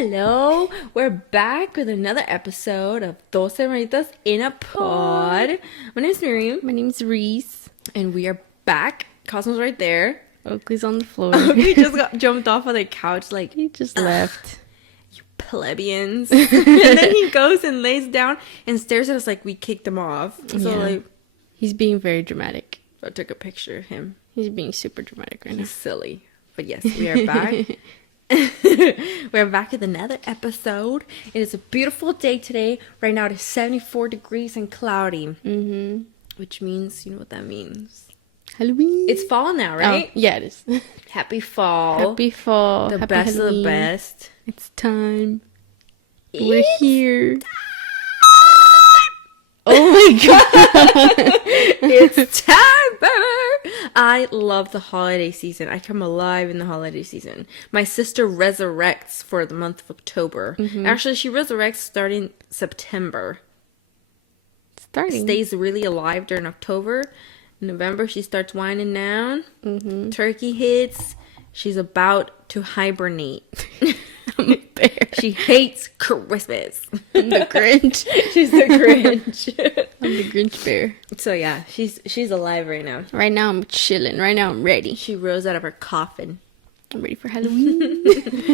Hello, we're back with another episode of Dos Hermanitas in a Pod. My name's Miriam, My name's Reese. and we are back. Cosmo's right there. Oakley's on the floor. He just got jumped off of the couch like, He just left. you plebeians. And then he goes and lays down and stares at us like we kicked him off. So Yeah. He's being very dramatic. I took a picture of him. He's being super dramatic right now. He's silly. But yes, we are back. We're back with another episode. It is a beautiful day today. Right now it is 74 degrees and cloudy. Mm-hmm. Which means, you know what that means. Halloween. It's fall now, right? Oh, yeah, it is. Happy fall. Happy fall. The Happy best Halloween. of the best. It's time. We're here. Oh my god. It's time, baby. I love the holiday season. I come alive in the holiday season. My sister resurrects for the month of October. Mm-hmm. Actually, she resurrects starting September. Starting. Stays really alive during October. In November, she starts winding down. Mm-hmm. Turkey hits. She's about to hibernate. I'm a bear. She hates Christmas. I'm the Grinch. She's the Grinch. I'm the Grinch bear. So yeah, she's alive right now. Right now I'm chilling. Right now I'm ready. She rose out of her coffin. I'm ready for Halloween.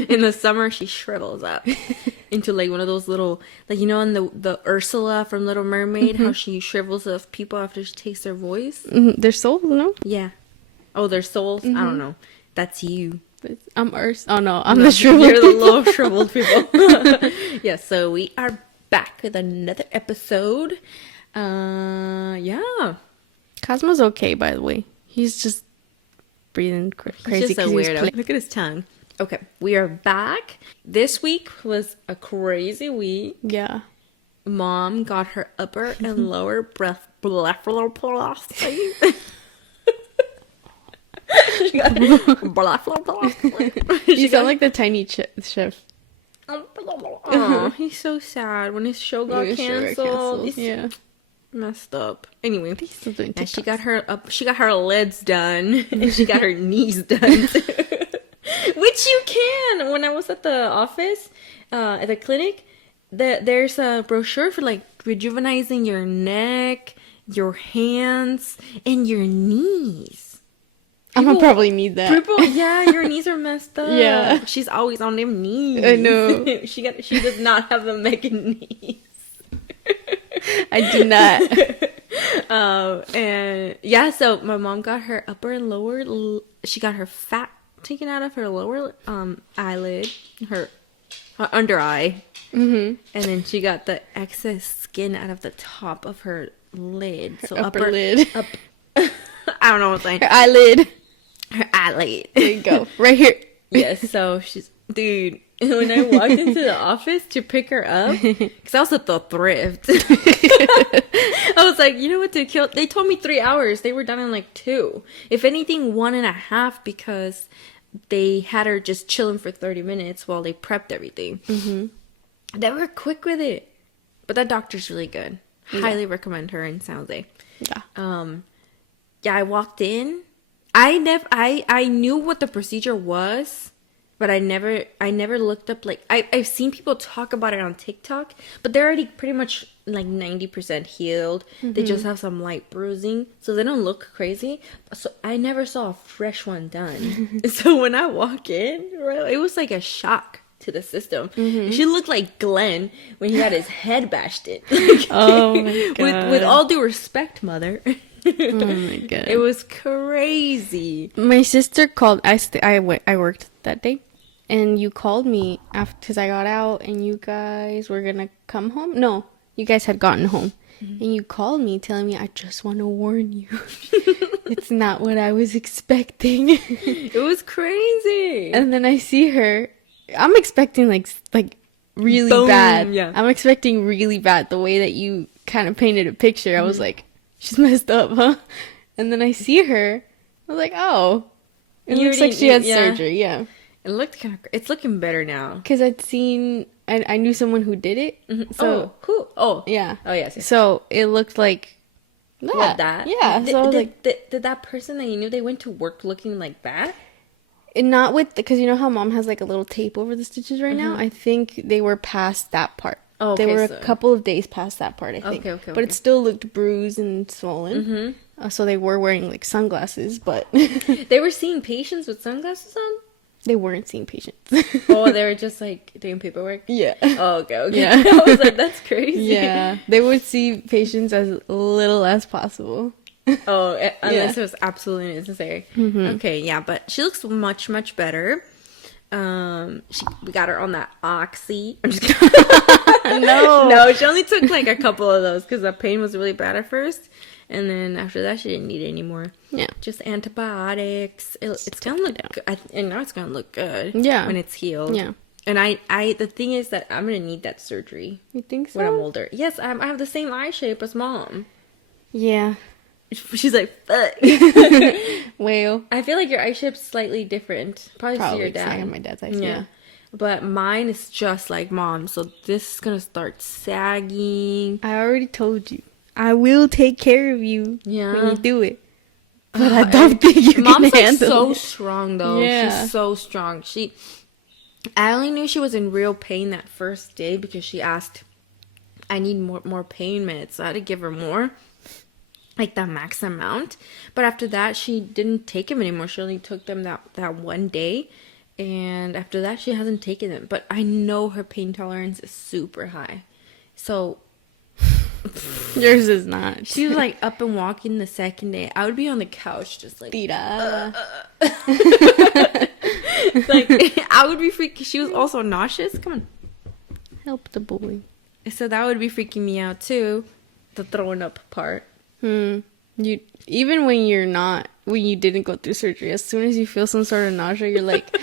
In the summer, she shrivels up into like one of those little, like you know, in the Ursula from Little Mermaid, how she shrivels of people after she takes their voice. Mhm. Their souls, no? Yeah. Oh, their souls. I don't know. That's you. I'm Oh no, I'm the shriveled. You're the people. little shriveled people. Yeah. So we are back with another episode. Yeah. Cosmo's okay, by the way. He's just breathing crazy. He's just a 'cause he was weirdo. Look at his tongue. Okay, we are back. This week was a crazy week. Yeah. Mom got her upper and lower breath blepharoplasty. She got blepharoplasty. You sound like the tiny chef. Oh, he's so sad. When his show got His show got canceled, canceled, he's yeah. messed up. Anyway, He's still doing and she TikToks. got her up. She got her legs done, and she got her knees done, too. Which you can. When I was at the office, at the clinic, there's a brochure for like rejuvenizing your neck, your hands, and your knees. I'm gonna probably need that. People, yeah, your knees are messed up. Yeah. She's always on them knees. I know. She does not have the Megan knees. I do not. And yeah, so my mom got her upper and lower. She got her fat taken out of her lower eyelid, her under eye, Mm-hmm. and then she got the excess skin out of the top of her lid. So upper lid. Up. I don't know what I'm saying. Her eyelid. Her eyelid. There you go. Right here. Yes, so she's, dude, when I walked into the office to pick her up, because I was at the thrift, I was like, you know what, to kill, they told me 3 hours, they were done in like 2. If anything, 1.5, because they had her just chilling for 30 minutes while they prepped everything. Mm-hmm. They were quick with it, but that doctor's really good. Yeah. Highly recommend her in San Jose. Yeah. Yeah, I walked in. I knew what the procedure was, but I never looked up, like, I've seen people talk about it on TikTok, but they're already pretty much like 90% healed. They just have some light bruising, so they don't look crazy. So I never saw a fresh one done. So when I walk in, it was like a shock to the system. She looked like Glenn when he got his head bashed in. Oh my god. With all due respect, mother. Oh my god. It was crazy. My sister called. I worked that day, and you called me after because I got out, and you guys were gonna come home. No, you guys had gotten home, and you called me telling me, "I just want to warn you, it's not what I was expecting." It was crazy. And then I see her. I'm expecting like really Boom, bad. yeah. I'm expecting really bad. The way that you kind of painted a picture, I was like, she's messed up, huh? And then I see her. I was like, oh, it You looks like already- she had yeah. surgery. Yeah, It looked kind of. It's looking better now. because I'd seen. I knew someone who did it. So who? Oh, yeah. Oh yes. yes. So it looked like that. What, that? Yeah. Did, So I was did, like, did that person that you knew, they went to work looking like that? And not with, because you know how mom has like a little tape over the stitches right now? I think they were past that part. Oh, They okay, were so- a couple of days past that part, I think. Okay, But okay. it still looked bruised and swollen. So they were wearing like sunglasses, but They were seeing patients with sunglasses on? they weren't seeing patients. Oh, they were just like doing paperwork? Yeah. Oh, okay, okay. Yeah. I was like, that's crazy. Yeah. They would see patients as little as possible. Oh, unless Yeah. it was absolutely necessary. Okay, yeah, but she looks much, much better. We got her on that oxy. I'm just kidding. No. No, she only took like a couple of those because the pain was really bad at first, and then after that she didn't need it anymore. Yeah. Just antibiotics. It's gonna look good, and now it's gonna look good. Yeah. when it's healed. Yeah. And the thing is that I'm gonna need that surgery You think so? when I'm older. Yes, I have the same eye shape as mom. Yeah. She's like, fuck. Well, I feel like your eye shape's slightly different. Probably, see probably your 'cause I dad. have my dad's eyes. Yeah. Yeah. But mine is just like mom, so this is gonna start sagging. I already told you. I will take care of you Yeah. when you do it. But I don't think you Mom's can like handle so it. strong though. Yeah. She's so strong. I only knew she was in real pain that first day because she asked, I need more pain meds. So I had to give her more, like the max amount. But after that, she didn't take them anymore. She only took them that one day. And after that, she hasn't taken them. But I know her pain tolerance is super high. So Yours is not. she was like up and walking the second day. I would be on the couch just like, Tira. like I would be freaking. She was also nauseous. Come on. Help the boy. So that would be freaking me out too. The throwing up part. You even when you didn't go through surgery, as soon as you feel some sort of nausea, you're like,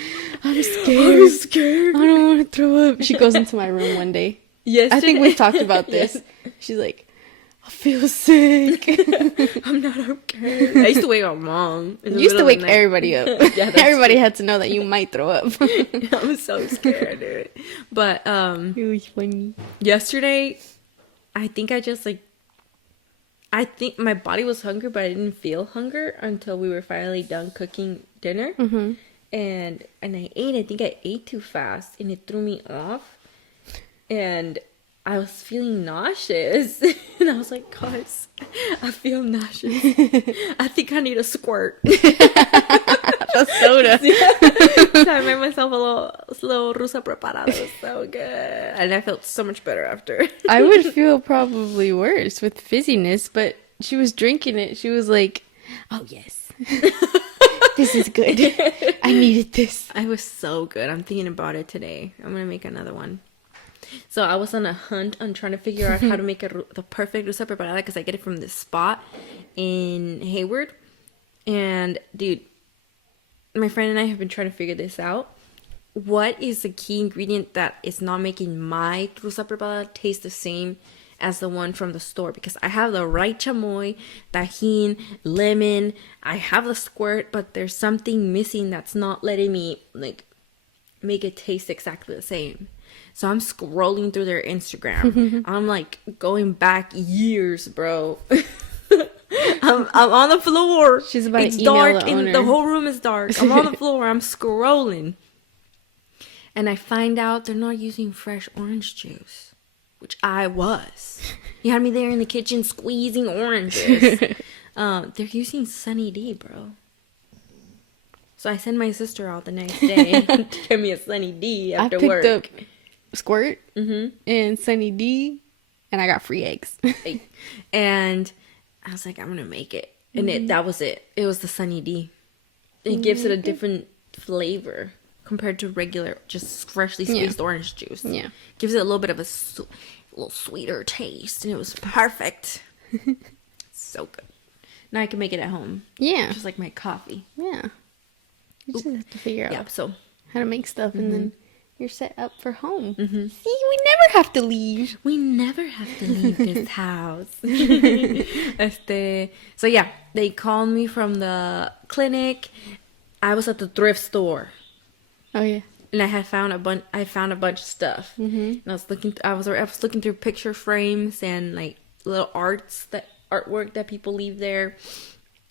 I'm scared. I'm scared. I don't want to throw up. She goes into my room one day. Yes, I think we've talked about this. Yes. She's like, I feel sick. I'm not okay. I used to wake my mom. You used to wake everybody up. Yeah, that's Everybody had to know that you might throw up. I'm so scared, dude. But It was funny. yesterday, I think I think my body was hungry, but I didn't feel hunger until we were finally done cooking dinner. Mm-hmm. And I ate. I think I ate too fast, and it threw me off. And I was feeling nauseous, and I was like, "Guys, I feel nauseous. I think I need a squirt." A soda. So I made myself a little rusa preparada. It was so good, and I felt so much better after. I would feel probably worse with fizziness, but she was drinking it. She was like, oh, yes. This is good. I needed this. I was so good. I'm thinking about it today. I'm gonna make another one. So I was on a hunt on trying to figure out how to make the perfect rusa preparada because I get it from this spot in Hayward. And dude, my friend and I have been trying to figure this out. What is the key ingredient that is not making my rusa preparada taste the same as the one from the store? Because I have the right chamoy, tajin, lemon. I have the squirt, but there's something missing that's not letting me like make it taste exactly the same. So I'm scrolling through their Instagram. I'm like going back years, bro. I'm on the floor. She's about It's to email dark the and owner. the whole room is dark. I'm on the floor. I'm scrolling. And I find out they're not using fresh orange juice, which I was. You had me there in the kitchen squeezing oranges. They're using Sunny D, bro. So I send my sister out the next day to get me a Sunny D I after picked work. up Squirt and Sunny D, and I got free eggs. And I was like, I'm gonna make it. And that was it. It was the Sunny D. It gives it a different flavor compared to regular, just freshly squeezed orange juice. Yeah. Gives it a little bit of a little sweeter taste. And it was perfect. So good. Now I can make it at home. Yeah. Just like my coffee. Yeah. You just have to figure out Yeah, so. how to make stuff, and then you're set up for home. See, we never have to leave. We never have to leave this house. So yeah, they called me from the clinic. I was at the thrift store, Oh, yeah. and I had found a bunch. I found a bunch of stuff, and I was looking. I was looking through picture frames and like little artwork that people leave there.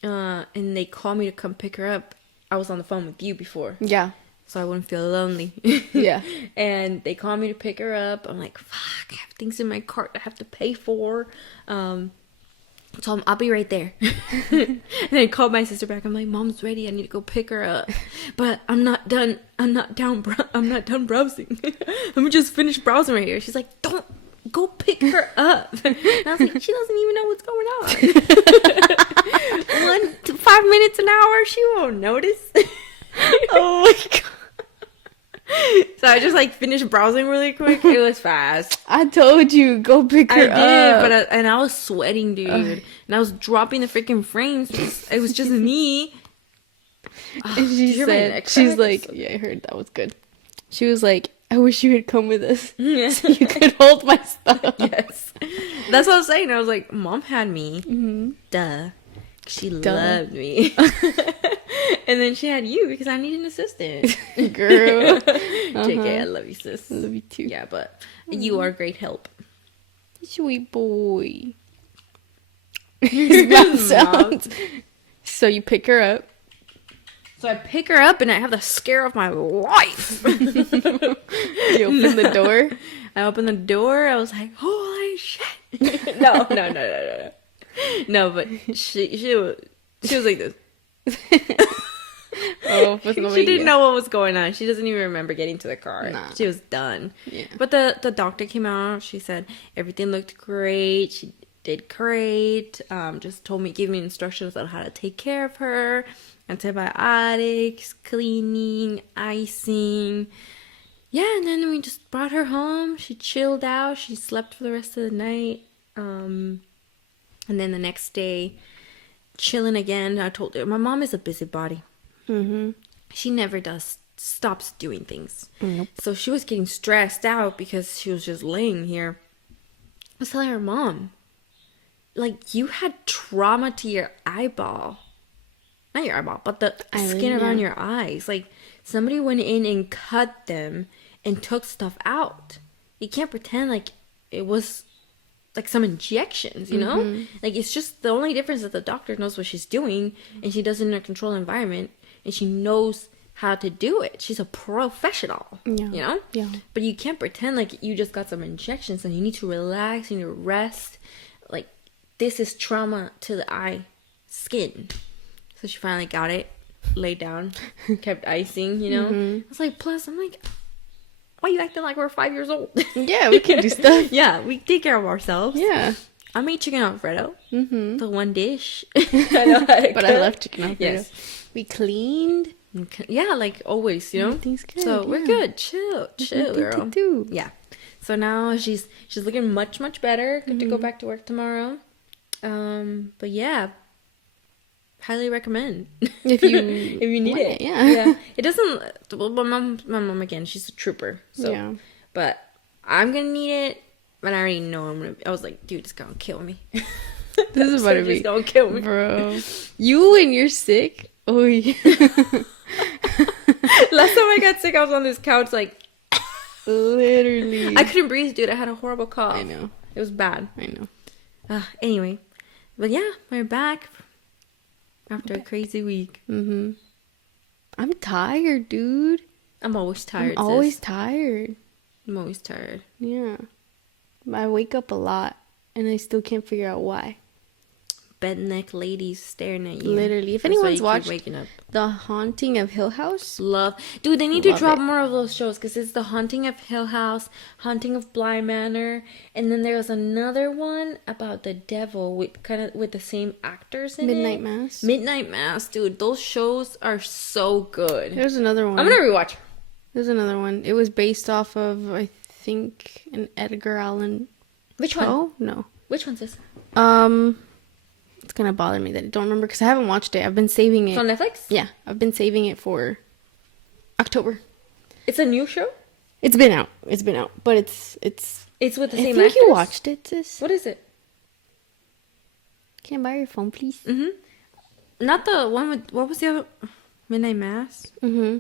And they called me to come pick her up. I was on the phone with you before. Yeah. So I wouldn't feel lonely. Yeah. And they called me to pick her up. I'm like, fuck, I have things in my cart I have to pay for. So I'll be right there. And I called my sister back. I'm like, Mom's ready. I need to go pick her up. But I'm not done. I'm not done browsing. Let me just finish browsing right here. She's like, don't go pick her up. And I was like, she doesn't even know what's going on. 1 to 5 minutes an hour, she won't notice. Oh my god. So I just like finished browsing really quick. It was fast. I told you, go pick her I did, up. but I was sweating, dude, and I was dropping the freaking frames. It was just me. And she Did you hear my said, neck she's crack? like, yeah, I heard that was good. She was like, I wish you had come with us so you could hold my stuff. Yes, that's what I was saying. I was like, Mom had me. Mm-hmm. Duh, she Duh. loved me. And then she had you because I need an assistant. Girl. JK, I love you, sis. I love you too. Yeah, but you are great help. Sweet boy. His mouth sounds. So you pick her up. So I pick her up and I have the scare of my life. You open the door. I opened the door. I was like, holy shit. No. No, but she was like this. Oh, pues She no me didn't digas. know what was going on. She doesn't even remember getting to the car. Nah. She was done. Yeah. But the doctor came out. She said everything looked great. She did great. Just gave me instructions on how to take care of her. Antibiotics, cleaning, icing. Yeah, and then we just brought her home. She chilled out. She slept for the rest of the night. And then the next day, chilling again. I told her, my mom is a busybody. Mm-hmm. She never stops doing things. Nope. So she was getting stressed out because she was just laying here. I was telling her, Mom, like, you had trauma to your eyeball. Not your eyeball, but the skin around your eyes. Like, somebody went in and cut them and took stuff out. You can't pretend like it was like some injections, you know? Like, it's just the only difference that the doctor knows what she's doing and she does it in a controlled environment and she knows how to do it. She's a professional, Yeah. you know? Yeah. But you can't pretend like you just got some injections and you need to relax, you need to rest. Like, this is trauma to the eye skin. So she finally got it, laid down, kept icing, you know? I was like, plus, I'm like, why are you acting like we're 5 years old? Yeah, we can do stuff. Yeah, we take care of ourselves. Yeah. I made chicken Alfredo. Mm-hmm. The one dish. I know how to But I cook. love chicken Alfredo. Yes. We cleaned. Yeah, like always, you know? Everything's good, So we're yeah. good. Chill, Nothing girl. to do. Yeah. So now she's looking much, much better. Good to go back to work tomorrow. But yeah, highly recommend If you if you need want it. it, yeah. It doesn't. Well, my mom again. She's a trooper. So, Yeah. but I'm gonna need it. But I already know I'm gonna. I was like, dude, it's gonna kill me. This is about to be. It's gonna kill me, Bro. You when you're sick? Oh, yeah. Last time I got sick, I was on this couch like Literally. I couldn't breathe, dude. I had a horrible cough. I know. It was bad. I know. Anyway, but yeah, we're back after a crazy week. Mm-hmm. I'm tired, dude. I'm always tired. I'm always sis. tired. I'm always tired. Yeah. I wake up a lot and I still can't figure out why. Bed neck ladies staring at you. Literally. If That's why anyone's you keep watched waking up. The Haunting of Hill House, Dude, they need to Love drop it. more of those shows because it's The Haunting of Hill House, Haunting of Bly Manor, and then there's another one about the devil with the same actors in Midnight it. Mass. Midnight Mass, dude. Those shows are so good. There's another one. I'm gonna rewatch. There's another one. It was based off of, I think, an Edgar Allan Which one? Poe? No. Which one's this? It's gonna bother me that I don't remember because I haven't watched it. I've been saving it. It's on Netflix? Yeah, I've been saving it for October. It's a new show? It's been out. But it's. It's with the I same think actors? you watched it, sis. What is it? Can I borrow your phone, please? Not the one with, what was the other? Midnight Mass? Mm-hmm.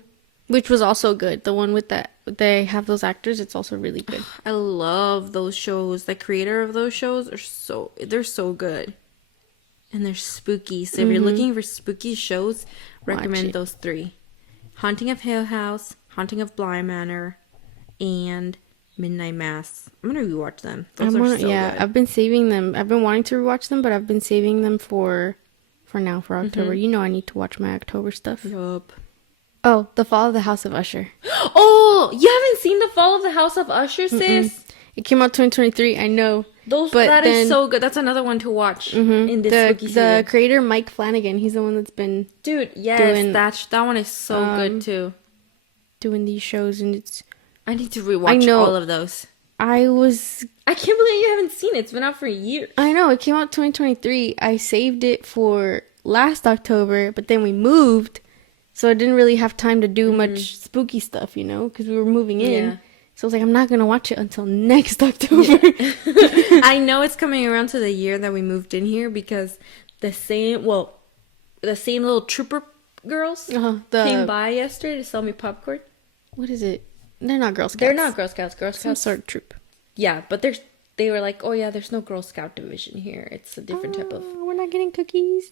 Which was also good. The one with that they have those actors. It's also really good. I love those shows. The creator of those shows they're so good. and they're spooky. So if you're looking for spooky shows, recommend it. those 3: Haunting of Hill House, Haunting of Bly Manor, and Midnight Mass. I'm gonna rewatch them. Those are so good. I've been saving them. I've been wanting to rewatch them, but I've been saving them for October. You know I need to watch my October stuff. Yup. Oh, The Fall of the House of Usher. Oh, you haven't seen The Fall of the House of Usher, sis? It came out 2023. I know. That is so good. That's another one to watch in this spooky season. The creator Mike Flanagan. He's the one that's been Dude, yes, that one is so good too. Doing these shows, and it's. I need to rewatch all of those. I can't believe you haven't seen it. It's been out for years. I know, it came out 2023. I saved it for last October, but then we moved, so I didn't really have time to do much spooky stuff, because we were moving in. Yeah. So I was like, I'm not going to watch it until next October. I know it's coming around to the year that we moved in here because the same little trooper girls came by yesterday to sell me popcorn. What is it? They're not Girl Scouts. They're not Girl Scouts. Girl Scouts. Some sort of troop. Yeah, but they were like, oh yeah, there's no Girl Scout division here. It's a different type of. We're not getting cookies.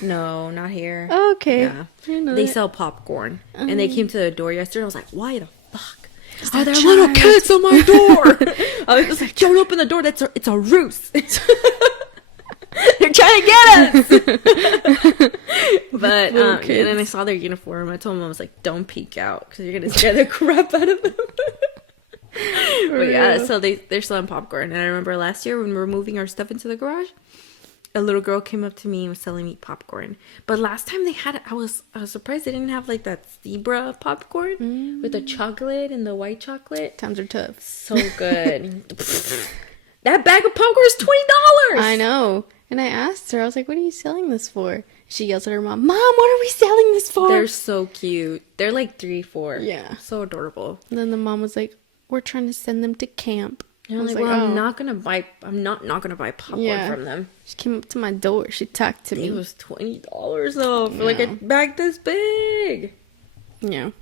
No, not here. Okay. Yeah. They sell popcorn, and they came to the door yesterday. I was like, why the fuck are there little kids on my door? I was like, don't open the door. It's a ruse. They're trying to get us. But and then I saw their uniform. I told them, I was like, don't peek out because you're gonna scare the crap out of them. But yeah, so they're selling popcorn. And I remember last year when we were moving our stuff into the garage, a little girl came up to me and was selling me popcorn. But last time they had it, I was surprised they didn't have like that zebra popcorn with the chocolate and the white chocolate. Times are tough. So good. That bag of popcorn is $20. I know. And I asked her, I was like, what are you selling this for? She yells at her mom, Mom, what are we selling this for? They're so cute. They're like 3, 4. Yeah. So adorable. And then the mom was like, we're trying to send them to camp. And I was like, well, I'm not gonna buy popcorn from them. She came up to my door. She talked to me. It was $20 though for like a bag this big. Yeah.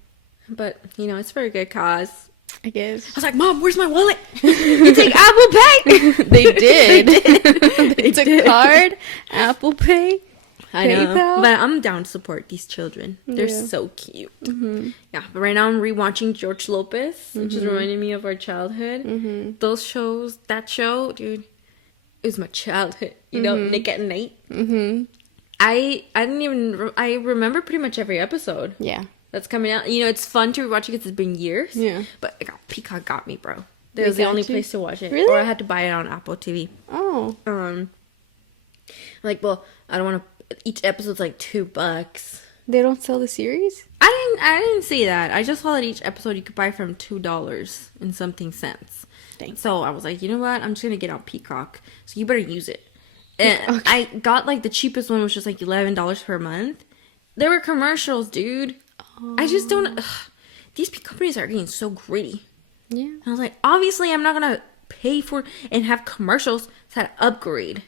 But it's for a good cause. I guess. I was like, Mom, where's my wallet? You take Apple Pay? They did. They took did. card, Apple Pay, I know. PayPal. But I'm down to support these children. They're Yeah. so cute. Mm-hmm. Yeah, but right now I'm rewatching George Lopez, which is reminding me of our childhood. Mm-hmm. That show, dude, it was my childhood. Nick at Night. Mm-hmm. I remember pretty much every episode. Yeah. That's coming out. It's fun to rewatch it because it's been years. Yeah. But Peacock got me, bro. That was the only place to watch it. Really? Or I had to buy it on Apple TV. Oh. Like, well, I don't want to. Each episode's like $2. They don't sell the series? I didn't see that. I just saw that each episode you could buy from $2 and something cents. Dang. So I was like, you know what? I'm just gonna get on Peacock. So you better use it. And Okay. I got like the cheapest one, which was like $11 per month. There were commercials, dude. I just don't. These companies are getting so greedy. Yeah. And I was like, obviously, I'm not gonna pay for and have commercials. So I had to upgrade.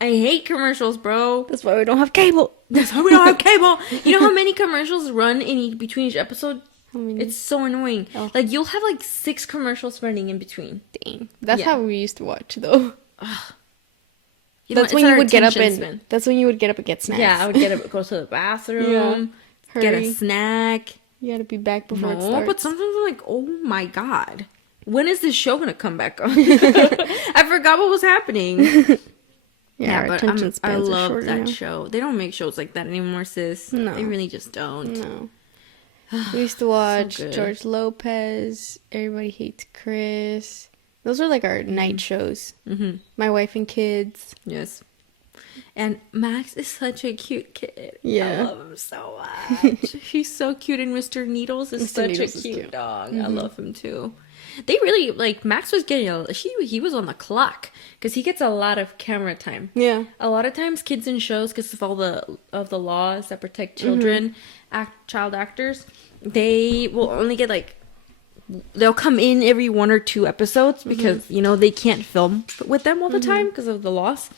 I hate commercials, bro. That's why we don't have cable. That's why we don't have cable. You know how many commercials run between each episode? How many? It's so annoying. Oh. Like, you'll have like 6 commercials running in between. Dang. That's Yeah. how we used to watch, though. That's when you would get up and That's when you would get up and get snacks. Yeah, I would go to the bathroom, get a Hurry. snack. You had to be back before it No, starts. but sometimes I'm like, oh my god, when is this show gonna come back on? I forgot what was happening. Yeah, our but attention I spans are love shorter that now. show. They don't make shows like that anymore, sis. No. They really just don't. No. We used to watch good. George Lopez, Everybody Hates Chris. Those were like our night shows. Mm-hmm. My Wife and Kids. Yes. And Max is such a cute kid. Yeah. I love him so much. He's so cute, and Mr. Needles is Mr. such Needles a is cute cute. dog. I love him too. They really like Max was getting he was on the clock because he gets a lot of camera time. Yeah. A lot of times, kids in shows, because of all the laws that protect children, child actors, they will only get they'll come in every 1 or 2 episodes because they can't film with them all the time because of the laws.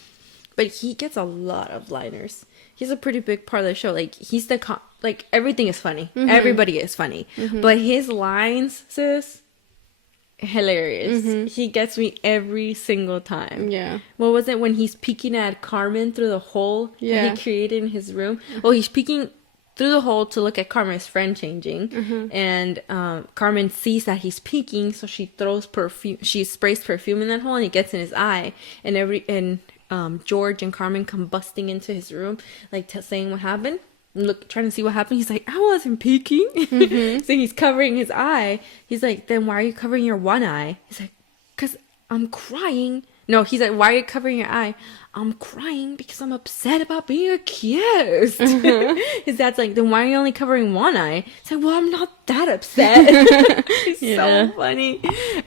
But he gets a lot of liners. He's a pretty big part of the show. Like, he's everything is funny. Everybody is funny. But his lines, sis, hilarious. He gets me every single time. Yeah. What was it when he's peeking at Carmen through the hole that he created in his room? Well, he's peeking through the hole to look at Carmen's friend changing, and Carmen sees that he's peeking, so she throws perfume. She sprays perfume in that hole, and it gets in his eye. And George and Carmen come busting into his room, like saying what happened. Look, trying to see what happened. He's like, I wasn't peeking. So he's covering his eye. He's like, then why are you covering your one eye? He's like, because I'm crying. No, he's like, why are you covering your eye? I'm crying because I'm upset about being accused. His dad's like, then why are you only covering one eye? He's like, well, I'm not that upset. It's so funny.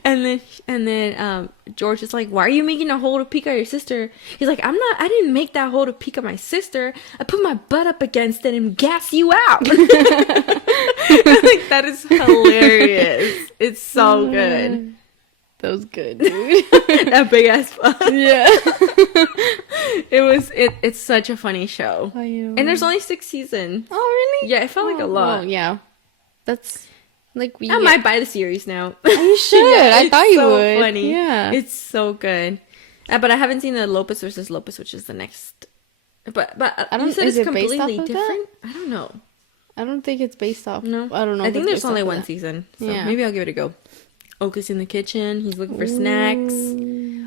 And then George is like, why are you making a hole to peek at your sister? He's like, I didn't make that hole to peek at my sister. I put my butt up against it and gas you out. Like, that is hilarious. It's so good. That was good, dude. That big ass fuck. Yeah. It's such a funny show. And there's only 6 seasons. Oh, really? Yeah, it felt like a lot. Well, yeah. That's like I might buy the series now. You should. Yeah, I thought you would. It's so funny. Yeah. It's so good. But I haven't seen the Lopez versus Lopez, which is the next. But I don't. You said is it's it based completely off of different. I don't know. I don't think it's based off. No, I don't know. I think there's only one season, so maybe I'll give it a go. Oakley's in the kitchen. He's looking for snacks.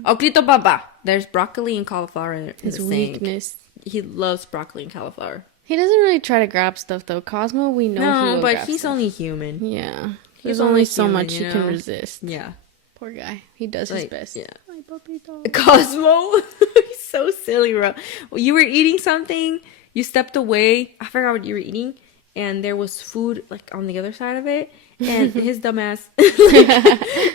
Oaklito Papa. There's broccoli and cauliflower in His the sink. weakness. He loves broccoli and cauliflower. He doesn't really try to grab stuff though. Cosmo, we know. No, he but grab he's stuff. only human. Yeah. He's There's only so human, much he can resist. Yeah. Poor guy. He does his best. Yeah. My puppy dog. Cosmo. He's so silly, bro. Well, you were eating something. You stepped away. I forgot what you were eating. And there was food like on the other side of it. And his dumbass,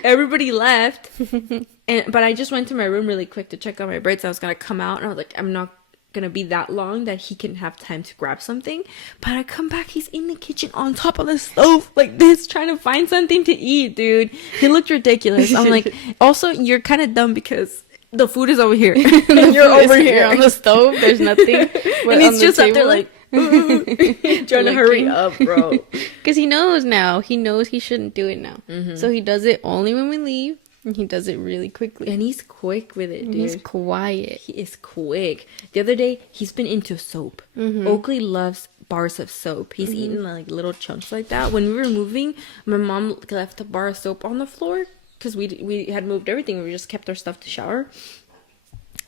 everybody left. But I just went to my room really quick to check on my braids. I was going to come out and I was like, I'm not going to be that long that he can have time to grab something. But I come back, he's in the kitchen on top of the stove like this, trying to find something to eat, dude. He looked ridiculous. I'm like, also, you're kind of dumb because the food is over here. And you're over here on the stove. There's nothing. And he's just up there like, trying to hurry up, bro. Because he knows now. He knows he shouldn't do it now. So he does it only when we leave. And he does it really quickly. And he's quick with it, dude. He's quiet. He is quick. The other day, he's been into soap. Oakley loves bars of soap. He's eating like little chunks like that. When we were moving, my mom left a bar of soap on the floor. Because we had moved everything. We just kept our stuff to shower.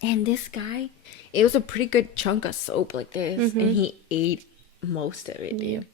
And this guy, it was a pretty good chunk of soap like this. And he ate most of it, dude. Yep.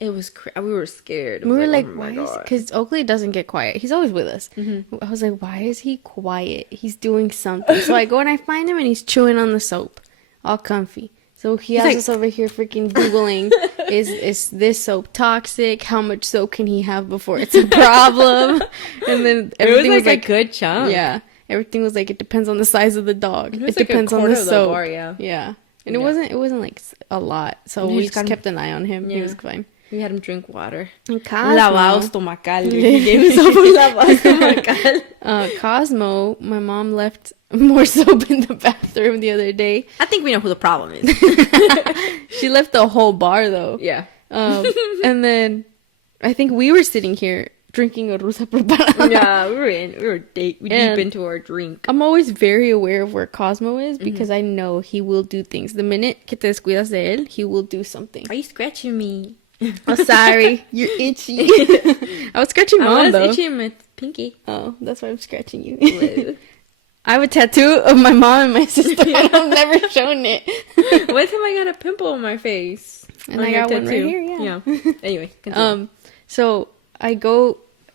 It was we were scared. We were like, oh why is... Because Oakley doesn't get quiet. He's always with us. I was like, why is he quiet? He's doing something. So I go and I find him and he's chewing on the soap. All comfy. So he's has like... us over here freaking Googling, is this soap toxic? How much soap can he have before it's a problem? And then everything was like a good chunk. Yeah. Everything was like, it depends on the size of the dog. It like depends on the soap. Bar, yeah. Yeah. And it wasn't like a lot. So we just kept an eye on him. Yeah. He was fine. We had him drink water. And Cosmo. Lavado estomacal. He gave himself a lavado estomacal. Cosmo, my mom left more soap in the bathroom the other day. I think we know who the problem is. She left the whole bar though. Yeah. And then I think we were sitting here drinking a rusa preparada. Yeah, we were deep into our drink. I'm always very aware of where Cosmo is because I know he will do things. The minute que te descuidas de él, he will do something. Are you scratching me? Oh, sorry. You're itchy. I was scratching Mom, though. I was itching my pinky. Oh, that's why I'm scratching you. I have a tattoo of my mom and my sister, and I've never shown it. One time I got a pimple on my face. And I got one right here, yeah. Anyway, continue. So I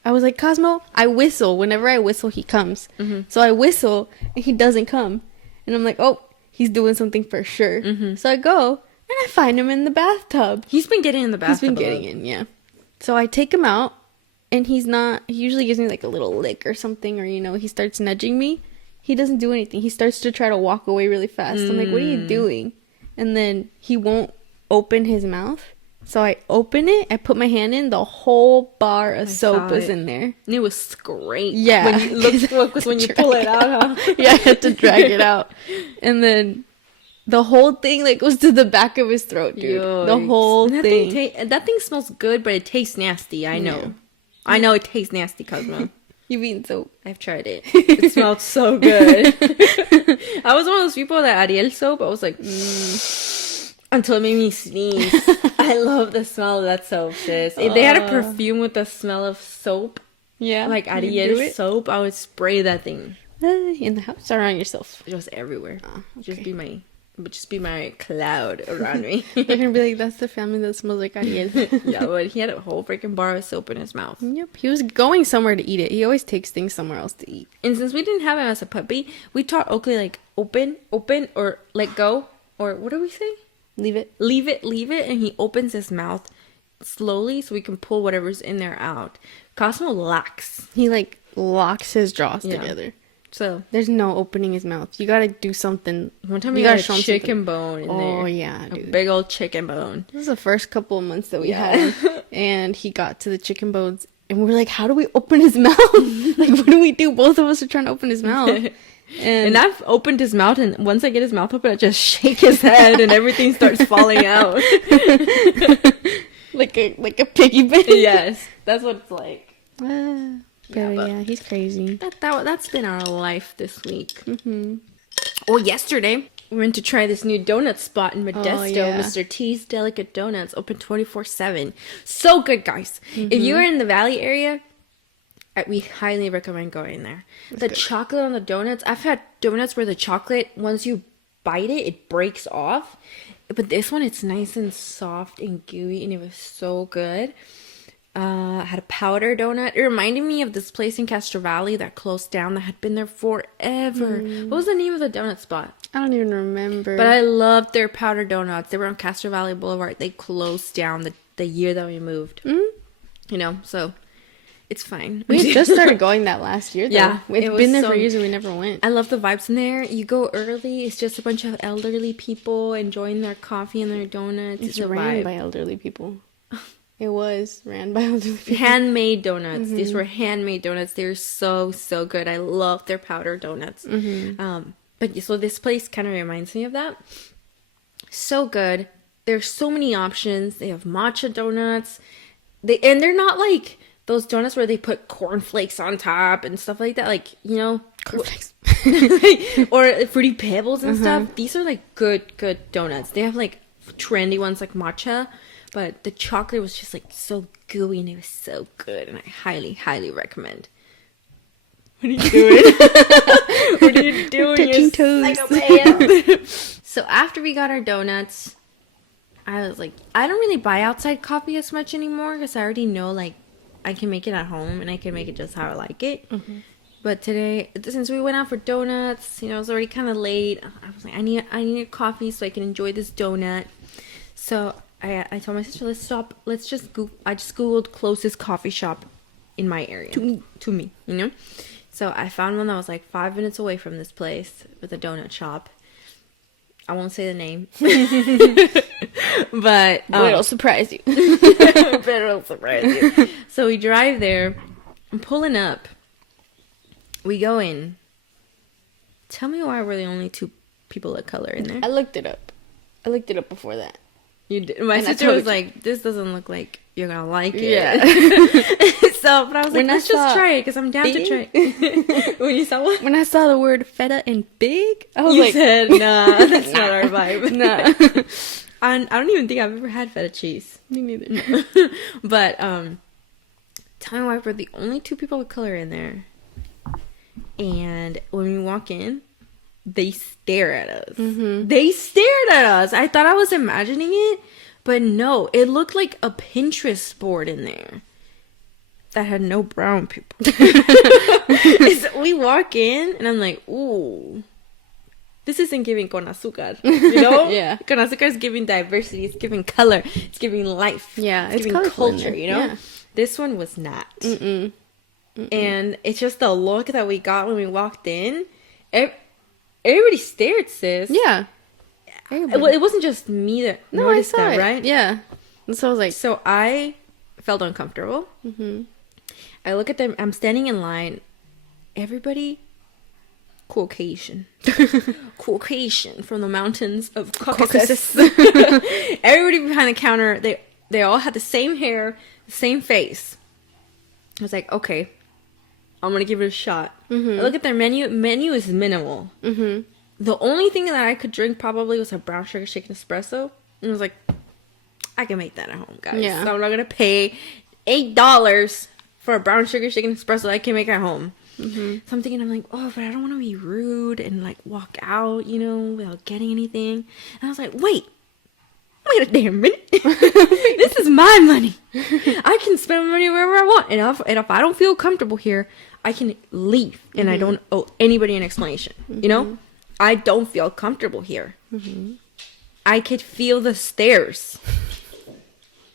was like, Cosmo, I whistle. Whenever I whistle, he comes. So I whistle, and he doesn't come. And I'm like, oh, he's doing something for sure. So I go, and I find him in the bathtub. He's been getting in the bathtub. He's been getting in, yeah. So I take him out, and he usually gives me like a little lick or something, or, he starts nudging me. He doesn't do anything. He starts to try to walk away really fast. I'm like, what are you doing? And then he won't open his mouth. So I open it, I put my hand in, the whole bar of soap was in there. And it was great. Yeah. When you pull it out, huh? Yeah, I had to drag it out. And then the whole thing goes to the back of his throat, dude. Yikes. The whole thing. That thing smells good, but it tastes nasty. I know. Yeah. I know it tastes nasty, Cosmo. You've eaten soap. I've tried it. It smelled so good. I was one of those people that Ariel soap, I was like, until it made me sneeze. I love the smell of that soap, sis. If they had a perfume with the smell of soap, Yeah. like you do Ariel it? soap, I would spray that thing In the house or on yourself? just everywhere. Oh, Just okay. just be my cloud around me. They're gonna be like, that's the family that smells like Ariel. Yeah, but he had a whole freaking bar of soap in his mouth. Yep. He was going somewhere to eat it. He always takes things somewhere else to eat. And since we didn't have him as a puppy, we taught Oakley like open, or let go, or what do we say? Leave it. Leave it, and he opens his mouth slowly so we can pull whatever's in there out. Cosmo lacks. He like locks his jaws Yeah. together. So There's no opening his mouth. You gotta do something. one time You we gotta got show a him chicken bone in there. Oh yeah, A dude. big old chicken bone. This was the first couple of months that we Yeah. had him, and he got to the chicken bones, and we were like, "How do we open his mouth? Like, what do we do?" Both of us are trying to open his mouth, And I've opened his mouth, and once I get his mouth open, I just shake his head, and everything starts falling out. like a piggy bank. Yes, that's what it's like. But but- yeah, he's crazy. That's been our life this week. Hmm. Well, yesterday we went to try this new donut spot in Modesto. yeah. Mr. T's Delicate Donuts, open 24/7. So good, guys. If you're in the Valley area, we highly recommend going there. The chocolate on the donuts. I've had donuts where the chocolate, once you bite it, it breaks off. But this one, it's nice and soft and gooey, and it was so good. I had a powder donut. It reminded me of this place in Castro Valley that closed down that had been there forever. What was the name of the donut spot? I don't even remember. But I loved their powder donuts. They were on Castro Valley Boulevard. They closed down the year that we moved. You know, so it's fine. we had just started going that last year. Though. Yeah, it's it was been there so- for years and we never went. I love the vibes in there. You go early. It's just a bunch of elderly people enjoying their coffee and their donuts. It's a ran vibe. by elderly people. It was ran by elderly people. Handmade donuts. These were handmade donuts. They were so good. I love their powder donuts. But so this place kind of reminds me of that. So good. There's so many options. They have matcha donuts. They're not like those donuts where they put cornflakes on top and stuff like that. Like, you know, Cornflakes. or fruity pebbles and stuff. These are like good donuts. They have like trendy ones like matcha, but the chocolate was just like so gooey and it was so good, and I highly recommend. What are you doing? What are you doing? Touching You toes. psychopath? So after we got our donuts, I was like, I don't really buy outside coffee as much anymore because I already know like I can make it at home and I can make it just how I like it. But today, since we went out for donuts, you know, it was already kind of late. I was like, I need a coffee so I can enjoy this donut. So I told my sister, let's just I just Googled closest coffee shop in my area. To me, you know? So I found one that was like 5 minutes away from this place with a donut shop. I won't say the name. But It'll surprise you. but it'll surprise you. So we drive there. I'm pulling up. We go in. Tell me why we're the only two people of color in there. I looked it up. I looked it up before that. You did. My And I sister told was you. like, "This doesn't look like you're gonna like it." Yeah. So, but I was like, When I "Let's saw just try it because I'm down to try." it. When you saw what? When I saw the word feta and big, I was You like, said, "Nah, that's not our vibe." nah. I don't even think I've ever had feta cheese. Me neither. But tell me why we're the only two people of color in there. And when we walk in, they stare at us. They stared at us. I thought I was imagining it, but no, it looked like a Pinterest board in there that had no brown people. So we walk in, and I'm like, ooh. This isn't giving con azúcar, you know? Yeah. Con azúcar is giving diversity, it's giving color, it's giving life. Yeah, it's it's giving colorful in culture, there. you know? Yeah. This one was not. And it's just the look that we got when we walked in. Everybody stared, sis. Yeah. Well, it wasn't just me that noticed I saw that, it. right? Yeah. And so I was like, So I felt uncomfortable. I look at them. I'm standing in line. Everybody Caucasian. Caucasian from the mountains of Caucasus. Everybody behind the counter, they all had the same hair, the same face. I was like, okay, I'm gonna give it a shot. I look at their menu. Menu is minimal. The only thing that I could drink probably was a brown sugar shaken espresso. And I was like, I can make that at home, guys. Yeah. So I'm not gonna pay $8 for a brown sugar shaken espresso I can make at home. So I'm thinking, I'm like, oh, but I don't want to be rude and like walk out, you know, without getting anything. And I was like, wait a damn minute. This is my money. I can spend money wherever I want. And if I don't feel comfortable here, I can leave. And I don't owe anybody an explanation. You know? I don't feel comfortable here. I could feel the stares.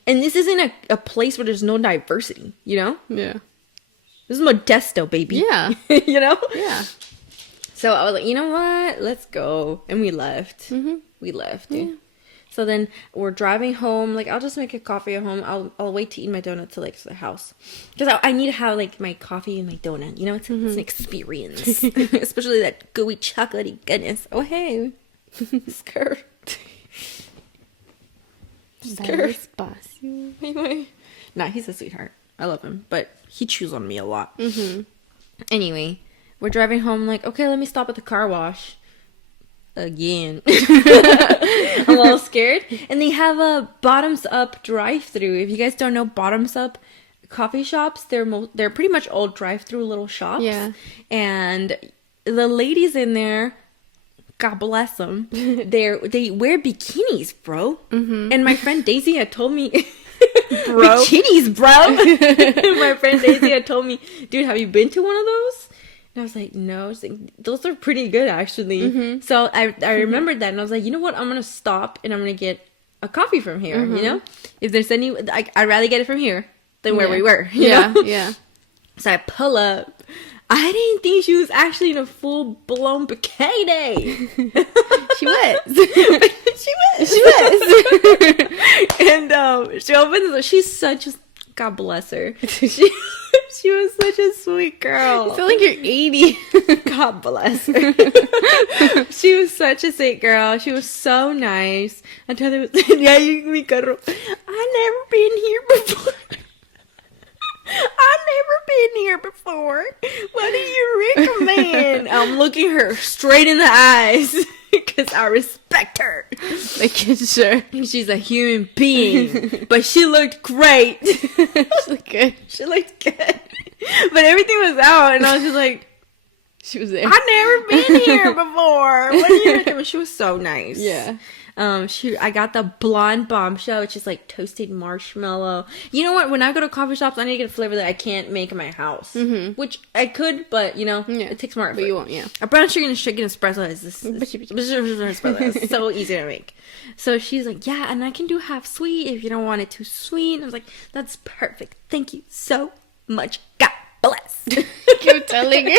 And this isn't a place where there's no diversity, you know? Yeah. This is Modesto, baby. Yeah. You know? Yeah. So I was like, you know what? Let's go. And we left. We left, dude. Yeah. So then we're driving home. Like, I'll just make a coffee at home. I'll wait to eat my donut till, like, to the house. Because I need to have, like, my coffee and my donut. You know, it's an experience. Especially that gooey chocolatey goodness. Oh, hey. Skirt. Skirt. Anyway. Nah, he's a sweetheart. I love him. But he chews on me a lot. Anyway, we're driving home. Like, okay, let me stop at the car wash. Again. I'm a little scared. And they have a bottoms up drive-through. If you guys don't know, bottoms up coffee shops, they're pretty much all drive-through little shops. Yeah. And the ladies in there, God bless them, they wear bikinis, bro. And my friend Daisy had told me, bro, bikinis, bro. My friend Daisy had told me, dude, have you been to one of those? And I was like, no. She's like, those are pretty good, actually. So I remembered that, and I was like, you know what? I'm gonna stop and I'm gonna get a coffee from here. You know, if there's any, I'd rather get it from here than where we were. You know? Yeah. So I pull up. I didn't think she was actually in a full blown bikini. She was. She was. And she opens it. She's such a, God bless her. She was such a sweet girl. I feel like you're 80. God bless her. She was such a sweet girl. She was so nice. I told her, yeah, mi carro. I never been here before. I've never been here before. What do you recommend? I'm looking her straight in the eyes because I respect her. Making sure. She's a human being, but she looked great. She looked good. She looked good. But everything was out, and I was just like, She was there. I've never been here before. What do you recommend? She was so nice. Yeah. I got the blonde bombshell, which is like toasted marshmallow. You know what? When I go to coffee shops, I need to get a flavor that I can't make in my house. Which I could, but you know, it takes more effort. But you won't, yeah. A brown sugar and shaken espresso is this. It's so easy to make. So she's like, yeah, and I can do half sweet if you don't want it too sweet. And I was like, that's perfect. Thank you so much. God bless. Keep telling her.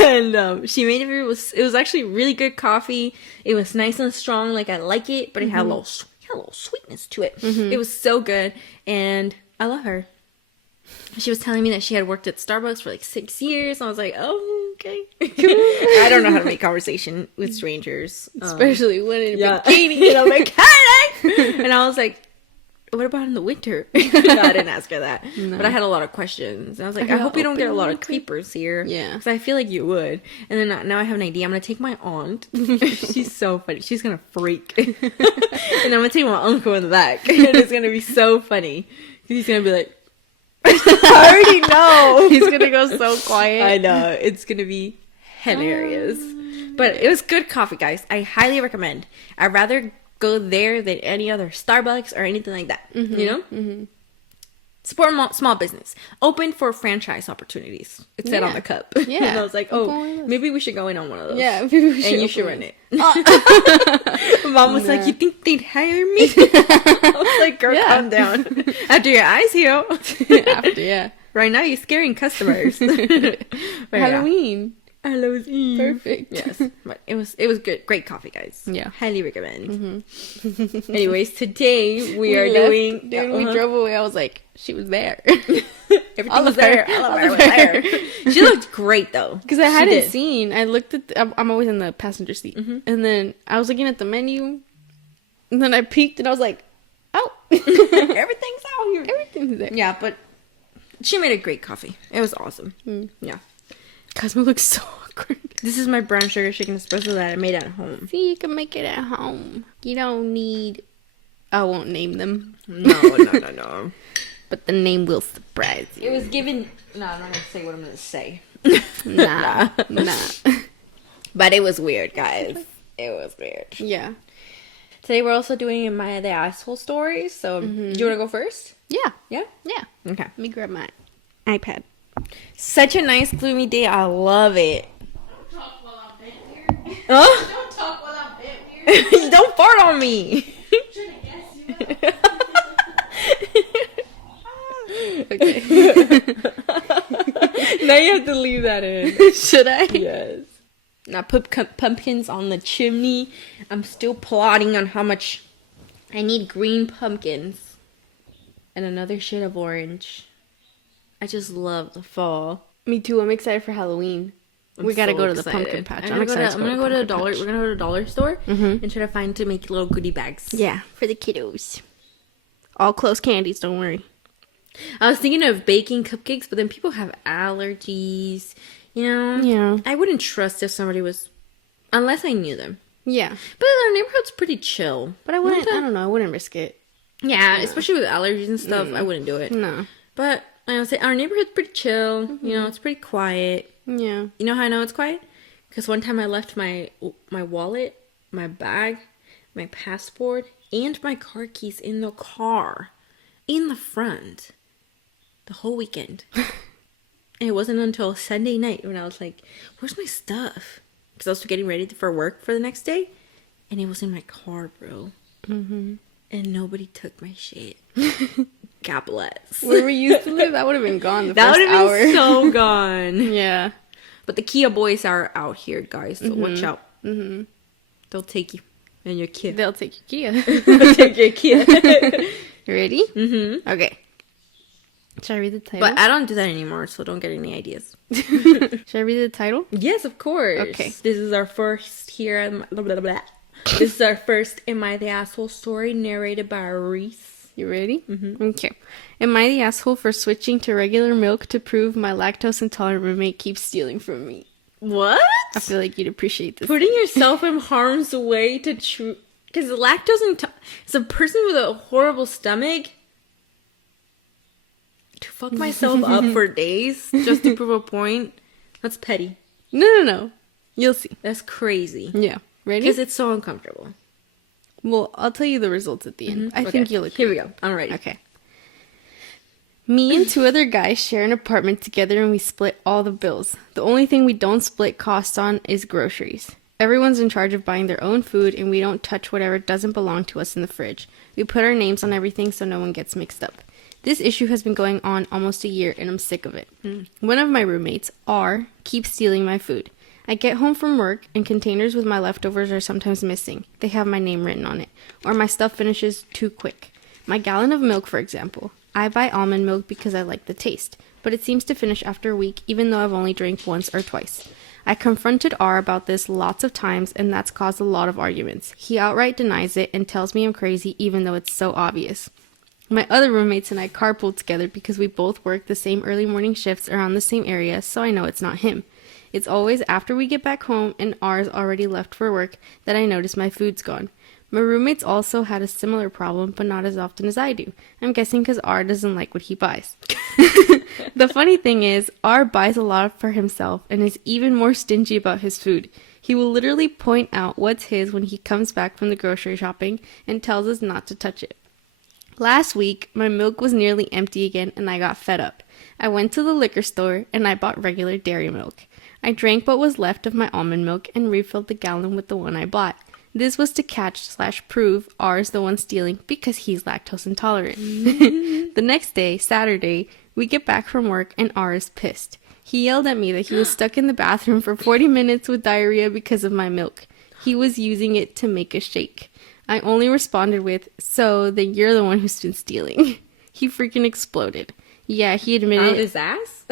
And she made it was actually really good coffee. It was nice and strong, like I like it, but it had a little sweetness to it. It was so good, and I love her. She was telling me that she had worked at Starbucks for like 6 years. I was like, oh, okay. I don't know how to make conversation with strangers, Especially when in a bikini. And I'm like, hey! And I was like, what about in the winter? No, I didn't ask her that. No. But I had a lot of questions. And I was like, I hope you don't get a lot of creepers here. Yeah. Because I feel like you would. And then now I have an idea. I'm going to take my aunt. She's so funny. She's going to freak. And I'm going to take my uncle in the back. And it's going to be so funny. He's going to be like, I already know. He's going to go so quiet. I know. It's going to be hilarious. But it was good coffee, guys. I highly recommend. I'd rather go there than any other Starbucks or anything like that. You know? Support small business. Open for franchise opportunities. It said on the cup. Yeah. And I was like, oh, maybe we should go in on one of those. Yeah, maybe we should. And you should run it. Mom was like, you think they'd hire me? I was like, girl, calm down. After your eyes heal. Right now, you're scaring customers. Halloween. Perfect. Yes. But it was good. Great coffee, guys. Yeah. Highly recommend. Anyways, today we are doing... We drove away. I was like, she was there. Everything was there. All of her was there. She looked great, though. Because I hadn't seen. I looked at... I'm always in the passenger seat. And then I was looking at the menu. And then I peeked and I was like, oh. Everything's out here. Everything's there. Yeah, but She made a great coffee. It was awesome. Yeah. Cosmo looks so awkward. This is my brown sugar shaken espresso that I made at home. See, you can make it at home. You don't need... I won't name them. No. But the name will surprise you. It was given... No, I'm not going to say what I'm going to say. Nah. But it was weird, guys. It was weird. Yeah. Today we're also doing my The Asshole stories. So, do you want to go first? Yeah. Yeah? Yeah. Okay. Let me grab my iPad. Such a nice gloomy day. I love it. Don't talk while I'm bent here. Huh? Don't talk while I'm bent here. Don't fart on me. I'm trying to guess you. Okay. Now you have to leave that in. Should I? Yes. Now put pumpkins on the chimney. I'm still plotting on how much I need green pumpkins. And another shade of orange. I just love the fall. Me too. I'm excited for Halloween. We gotta go to the pumpkin patch. I'm excited. I'm gonna go to a dollar. We're gonna go to a dollar store Mhm. and try to find to make little goodie bags. Yeah, for the kiddos. All close candies. Don't worry. I was thinking of baking cupcakes, but then people have allergies. You know. Yeah. I wouldn't trust if somebody was, unless I knew them. Yeah, But our neighborhood's pretty chill. but I wouldn't. I don't know. I wouldn't risk it. Yeah, especially with allergies and stuff, I wouldn't do it. No. But I would say our neighborhood's pretty chill. You know, it's pretty quiet. Yeah. You know how I know it's quiet? Because one time I left my wallet, my bag, my passport, and my car keys in the car, in the front, the whole weekend. And it wasn't until Sunday night when I was like, "Where's my stuff?" Because I was getting ready for work for the next day, and it was in my car, bro. Mm-hmm. And nobody took my shit. God bless. Where we used to live, that would have been gone the That first would have hour. been so gone. Yeah. But the Kia boys are out here, guys. So watch out. Mm-hmm. They'll take you and your Kia. They'll take your Kia. They'll take your Kia. You ready? Mm-hmm. Okay. Should I read the title? But I don't do that anymore, so don't get any ideas. Should I read the title? Yes, of course. Okay. This is our first here. Blah, blah, blah. This is our first Am I the Asshole story narrated by Reese. You ready? Mm-hmm. Okay. Am I the asshole for switching to regular milk to prove my lactose intolerant roommate keeps stealing from me? What? I feel like you'd appreciate this. Putting yourself in harm's way to because lactose intolerant is a person with a horrible stomach. To fuck myself up for days just to prove a point. That's petty. No. You'll see. That's crazy. Yeah. Ready? Because it's so uncomfortable. Well, I'll tell you the results at the end. I Okay. think you'll agree. Here we go. I'm ready. Okay. Me and two other guys share an apartment together and we split all the bills. The only thing we don't split costs on is groceries. Everyone's in charge of buying their own food and we don't touch whatever doesn't belong to us in the fridge. We put our names on everything so no one gets mixed up. This issue has been going on almost a year and I'm sick of it. One of my roommates, R, keeps stealing my food. I get home from work and containers with my leftovers are sometimes missing. They have my name written on it. Or my stuff finishes too quick. My gallon of milk, for example. I buy almond milk because I like the taste, but it seems to finish after a week even though I've only drank once or twice. I confronted R about this lots of times and that's caused a lot of arguments. He outright denies it and tells me I'm crazy even though it's so obvious. My other roommates and I carpool together because we both work the same early morning shifts around the same area, so I know it's not him. It's always after we get back home and R's already left for work that I notice my food's gone. My roommates also had a similar problem, but not as often as I do. I'm guessing because R doesn't like what he buys. The funny thing is, R buys a lot for himself and is even more stingy about his food. He will literally point out what's his when he comes back from the grocery shopping and tells us not to touch it. Last week, my milk was nearly empty again and I got fed up. I went to the liquor store and I bought regular dairy milk. I drank what was left of my almond milk and refilled the gallon with the one I bought. This was to catch/prove R's the one stealing because he's lactose intolerant. The next day, Saturday, we get back from work and R is pissed. He yelled at me that he was stuck in the bathroom for 40 minutes with diarrhea because of my milk. He was using it to make a shake. I only responded with, "So, then you're the one who's been stealing." He freaking exploded. Yeah, he admitted... Out his ass?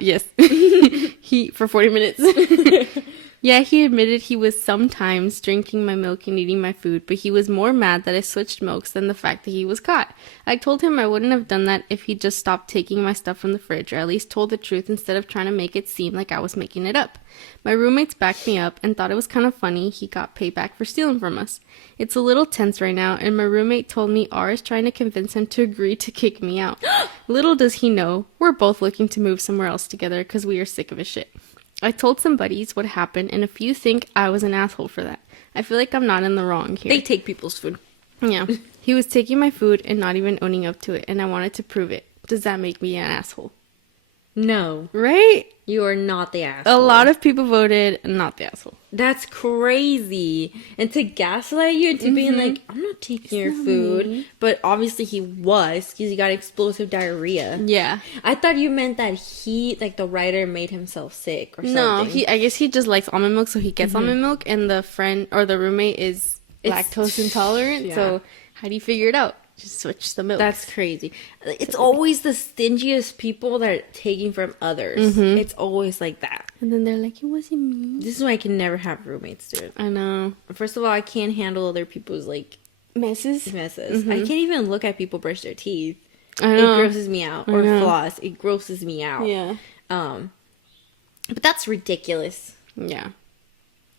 Yes. For 40 minutes. Yeah, he admitted he was sometimes drinking my milk and eating my food, but he was more mad that I switched milks than the fact that he was caught. I told him I wouldn't have done that if he just stopped taking my stuff from the fridge, or at least told the truth instead of trying to make it seem like I was making it up. My roommates backed me up and thought it was kind of funny he got payback for stealing from us. It's a little tense right now, and my roommate told me R is trying to convince him to agree to kick me out. Little does he know, we're both looking to move somewhere else together because we are sick of his shit. I told some buddies what happened, and a few think I was an asshole for that. I feel like I'm not in the wrong here. They take people's food. Yeah. He was taking my food and not even owning up to it, and I wanted to prove it. Does that make me an asshole? No. Right? You are not the asshole. A lot of people voted not the asshole. That's crazy. And to gaslight you into being like, I'm not taking your food. me. But obviously he was, because he got explosive diarrhea. Yeah. I thought you meant that he, like the writer, made himself sick or something. No, I guess he just likes almond milk, so he gets almond milk, and the friend or the roommate is lactose intolerant. Yeah. So how do you figure it out? Just switch the milk. That's crazy. It's always the stingiest people that are taking from others. It's always like that. And then they're like, it wasn't me. This is why I can never have roommates, dude. I know. First of all, I can't handle other people's, like, Messes? I can't even look at people brush their teeth. I It know. grosses me out. Or floss. It grosses me out. Yeah. But that's ridiculous. Yeah.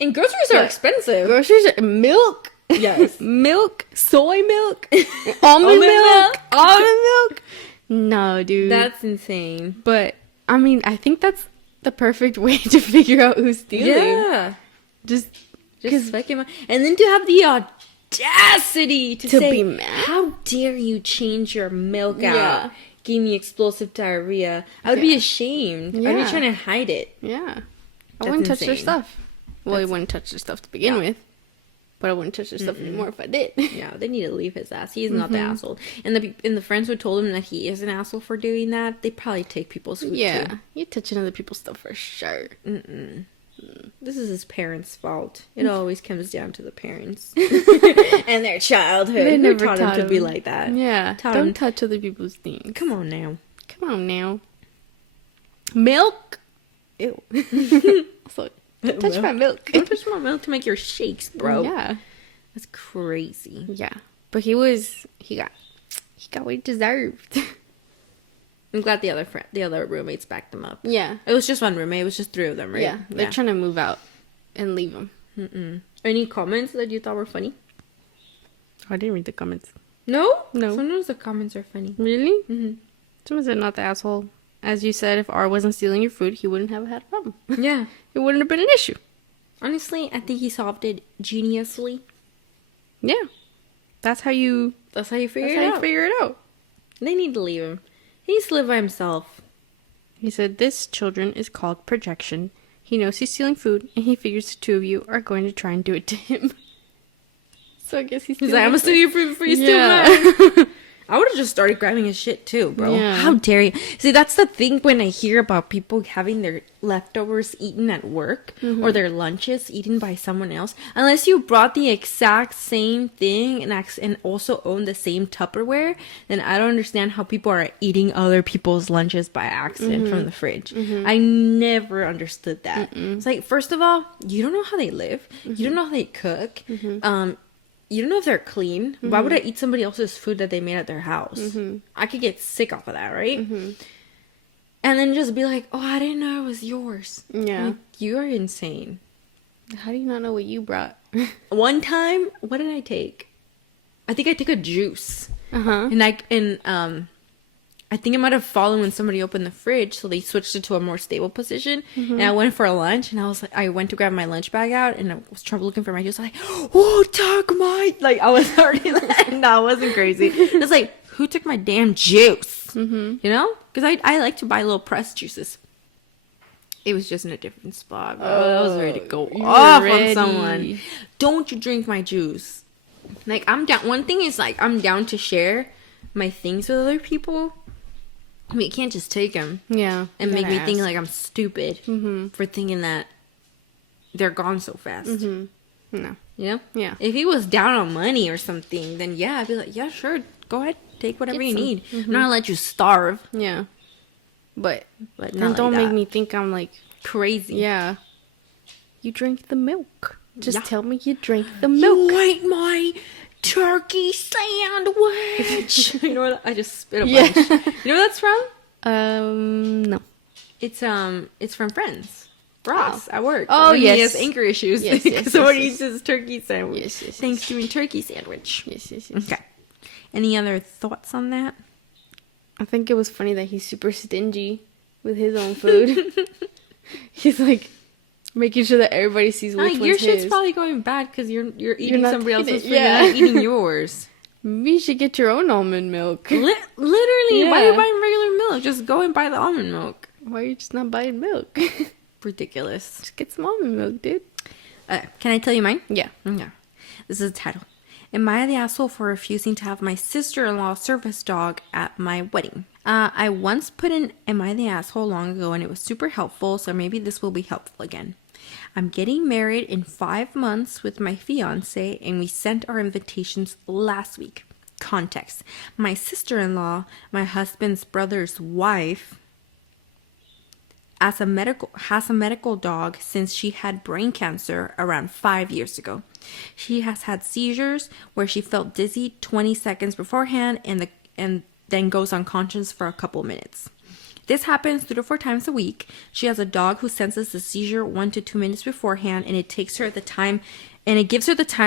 And groceries are expensive. Groceries are milk. Yes. Milk, soy milk, almond milk, almond milk. No, dude. That's insane. But I mean, I think that's the perfect way to figure out who's stealing. Yeah. Just fucking. And then to have the audacity to say, be mad. how dare you change your milk out? Yeah. Give me explosive diarrhea. I would be ashamed. I'd Yeah. be trying to hide it. yeah. I That's wouldn't touch their insane. stuff. Well, I wouldn't touch their stuff to begin with. But I wouldn't touch their stuff anymore if I did. Yeah, they need to leave his ass. He's not the asshole. And the friends who told him that he is an asshole for doing that, they probably take people's food Yeah. too. You touching other people's stuff for sure. This is his parents' fault. It always comes down to the parents and their childhood. They Who never taught him taught to be him. like that? Yeah. Taught Don't him- touch other people's things. Come on now. Come on now. Milk? Ew. So, don't touch my milk. Don't touch my milk to make your shakes, bro. Yeah. That's crazy. Yeah. But he got what he deserved. I'm glad the other roommates backed him up. Yeah. It was just one roommate. It was just 3 of them, right? Yeah. They're trying to move out and leave him. Any comments that you thought were funny? Oh, I didn't read the comments. No? No. Sometimes the comments are funny. Really? Mm-hmm. Someone said not the asshole. As you said, if R wasn't stealing your food, he wouldn't have had a problem. Yeah. It wouldn't have been an issue. Honestly, I think he solved it geniusly. Yeah. That's how you figure it out. They need to leave him. He needs to live by himself. He said, this, children, is called projection. He knows he's stealing food, and he figures the 2 of you are going to try and do it to him. So I guess he's He's like, I'm gonna steal your food before you steal mine. I would have just started grabbing his shit too, bro. Yeah. How dare you? See, that's the thing when I hear about people having their leftovers eaten at work or their lunches eaten by someone else. Unless you brought the exact same thing and also own the same Tupperware, then I don't understand how people are eating other people's lunches by accident from the fridge. I never understood that. It's like, first of all, you don't know how they live. You don't know how they cook. You don't know if they're clean. Why would I eat somebody else's food that they made at their house? I could get sick off of that, right? And then just be like, oh, I didn't know it was yours. Yeah. Like, you are insane. How do you not know what you brought? One time, what did I take? I think I took a juice. Uh-huh. And I think it might have fallen when somebody opened the fridge, so they switched it to a more stable position. And I went for a lunch, and I went to grab my lunch bag out, and I was looking for my juice. I was like, oh, took my, like, I was already like, no, it wasn't crazy. It's like, who took my damn juice? You know? Because I like to buy little pressed juices. It was just in a different spot, bro. I was ready to go off on someone. Don't you drink my juice. Like, I'm down. One thing is, like, I'm down to share my things with other people. I mean, you can't just take them. Yeah. And you make me gotta think ask. like I'm stupid for thinking that they're gone so fast. No. You know? Yeah. If he was down on money or something, then yeah, I'd be like, yeah, sure, go ahead, take whatever Get you some. need. I'm not gonna let you starve. Yeah. But But then not don't like make that. me think I'm like, Crazy. yeah. You drink the milk. Just Yeah. tell me you drink the milk. You ate my turkey sandwich. You know what? I just spit a Yeah. bunch. You know what that's from? No. It's from Friends. Ross at work. Oh, when yes. He has anger issues Yes, because yes, someone yes, eats his turkey sandwich. Yes. Thanksgiving turkey sandwich. Yes. Okay. Any other thoughts on that? I think it was funny that he's super stingy with his own food. He's like making sure that everybody sees which one's Your shit's his. probably going bad because you're eating not somebody eating else's it, food. yeah. You're not eating yours. Maybe you should get your own almond milk. Literally, why are you Yeah. buying regular milk? Just go and buy the almond milk. Why are you just not buying milk? Ridiculous. Just get some almond milk, dude. Can I tell you mine? Yeah. Yeah. This is the title. Am I the asshole for refusing to have my sister-in-law service dog at my wedding? I once put in Am I the asshole long ago and it was super helpful, so maybe this will be helpful again. I'm getting married in 5 months with my fiance and we sent our invitations last week. Context. My sister-in-law, my husband's brother's wife, has a medical dog since she had brain cancer around 5 years ago. She has had seizures where she felt dizzy 20 seconds beforehand and then goes unconscious for a couple minutes. This happens 3 to 4 times a week. She has a dog who senses the seizure 1 to 2 minutes beforehand, and it gives her the time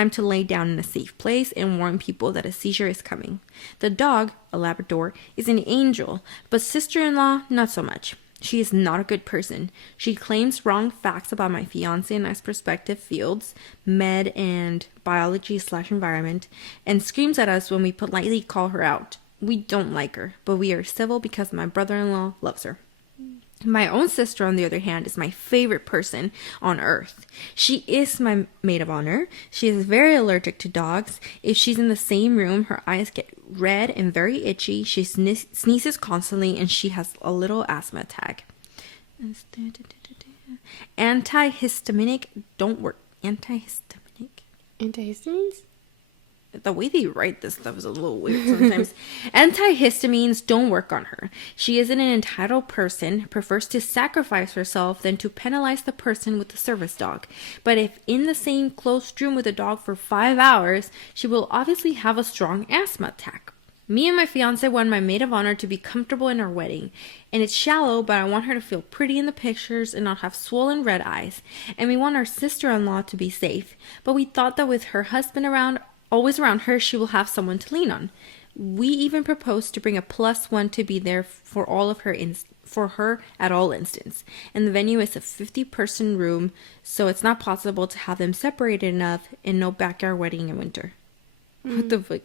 to lay down in a safe place and warn people that a seizure is coming. The dog, a Labrador, is an angel, but sister-in-law, not so much. She is not a good person. She claims wrong facts about my fiance and I's perspective fields, med and biology/environment, and screams at us when we politely call her out. We don't like her, but we are civil because my brother-in-law loves her. My own sister, on the other hand, is my favorite person on earth. She is my maid of honor. She is very allergic to dogs. If she's in the same room, her eyes get red and very itchy. She sneezes constantly, and she has a little asthma attack. Antihistaminic don't work. Antihistaminic? Antihistamines? The way they write this stuff is a little weird sometimes. Antihistamines don't work on her. She isn't an entitled person, prefers to sacrifice herself than to penalize the person with the service dog. But if in the same closed room with a dog for 5 hours, she will obviously have a strong asthma attack. Me and my fiance want my maid of honor to be comfortable in our wedding. And it's shallow, but I want her to feel pretty in the pictures and not have swollen red eyes. And we want our sister-in-law to be safe. But we thought that with her husband always around her, she will have someone to lean on. We even proposed to bring a +1 to be there for her at all instants. And the venue is a 50-person room, so it's not possible to have them separated enough and no backyard wedding in winter. What the fuck?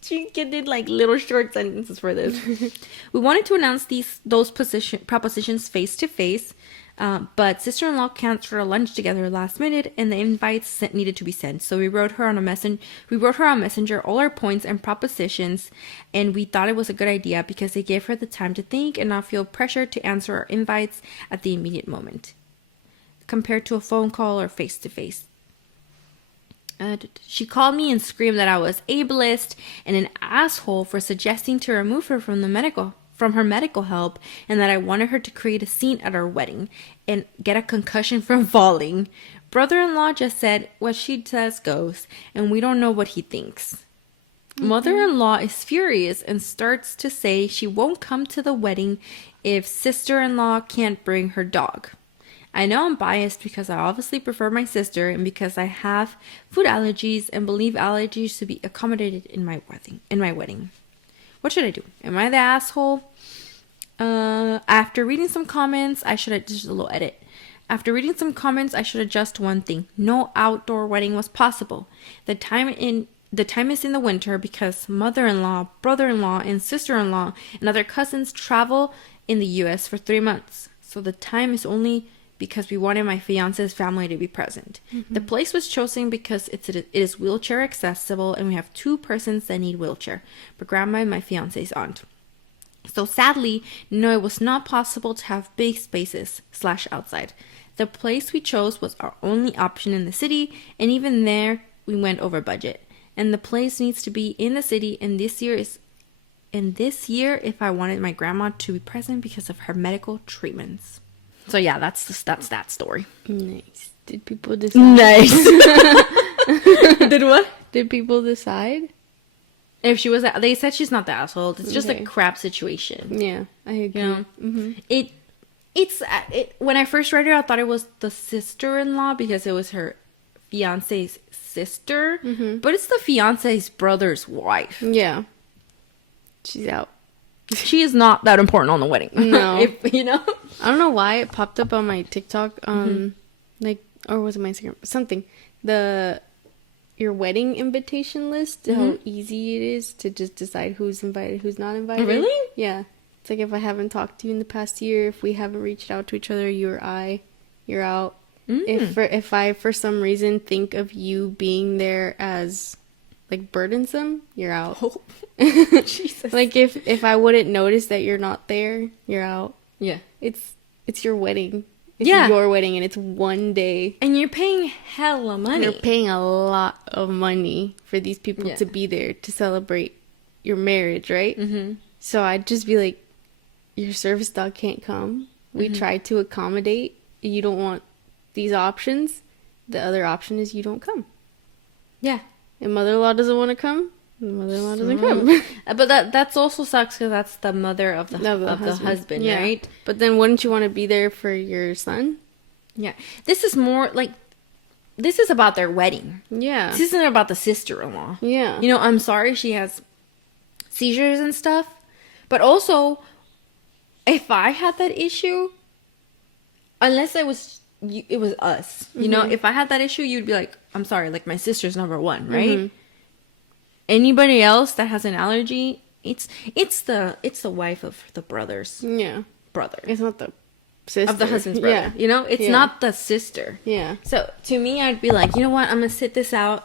She did like little short sentences for this. We wanted to announce those propositions face to face. But sister-in-law canceled a lunch together last minute, and the invites needed to be sent. So we wrote her on Messenger all our points and propositions, and we thought it was a good idea because it gave her the time to think and not feel pressured to answer our invites at the immediate moment, compared to a phone call or face-to-face. She called me and screamed that I was ableist and an asshole for suggesting to remove her from her medical help, and that I wanted her to create a scene at our wedding and get a concussion from falling. Brother-in-law just said what she says goes, and we don't know what he thinks. Mother-in-law is furious and starts to say she won't come to the wedding if sister-in-law can't bring her dog. I know I'm biased because I obviously prefer my sister and because I have food allergies and believe allergies should be accommodated in my wedding. What should I do? Am I the asshole? After reading some comments, just a little edit. After reading some comments, I should adjust one thing. No outdoor wedding was possible. The time is in the winter because mother-in-law, brother-in-law, and sister-in-law and other cousins travel in the U.S. for 3 months. So the time is only because we wanted my fiance's family to be present. The place was chosen because it is wheelchair accessible, and we have 2 persons that need wheelchair, but grandma and my fiance's aunt. So sadly, no, it was not possible to have big spaces / outside. The place we chose was our only option in the city, and even there, we went over budget. And the place needs to be in the city, and this year, if I wanted my grandma to be present because of her medical treatments. So yeah, that's that story. Nice. Did people decide? Nice. Did what? Did people decide? If she was, they said she's not the asshole. It's just Okay. a crap situation. Yeah, I agree. You know, Mm-hmm. it's when I first read it, I thought it was the sister-in-law because it was her fiance's sister, but it's the fiance's brother's wife. Yeah. She's out. She is not that important on the wedding. No. If, you know? I don't know why it popped up on my TikTok, like, or was it my Instagram? Something. Your wedding invitation list, how easy it is to just decide who's invited, who's not invited. Really? Yeah. It's like if I haven't talked to you in the past year, if we haven't reached out to each other, you or I, you're out. If I, for some reason, think of you being there as, like, burdensome, you're out. Oh. Jesus. Like, if I wouldn't notice that you're not there, you're out. Yeah. It's your wedding. It's Yeah. your wedding, and it's one day. And you're paying hella money. You're paying a lot of money for these people Yeah. to be there to celebrate your marriage, right? Mm-hmm. So I'd just be like, your service dog can't come. We tried to accommodate. You don't want these options. The other option is you don't come. Yeah. And mother-in-law doesn't want to come. And mother-in-law doesn't come. But that's also sucks because that's the mother of the husband, Yeah. right? But then wouldn't you want to be there for your son? Yeah. This is more like, this is about their wedding. Yeah. This isn't about the sister-in-law. Yeah. You know, I'm sorry she has seizures and stuff. But also, if I had that issue, unless it was us, you know, if I had that issue, you'd be like, I'm sorry, like my sister's number one, right? Anybody else that has an allergy, it's the wife of the brother's Yeah. brother. It's not the sister. Of the husband's brother. Yeah. You know, it's Yeah. not the sister. Yeah. So to me, I'd be like, you know what? I'm gonna sit this out.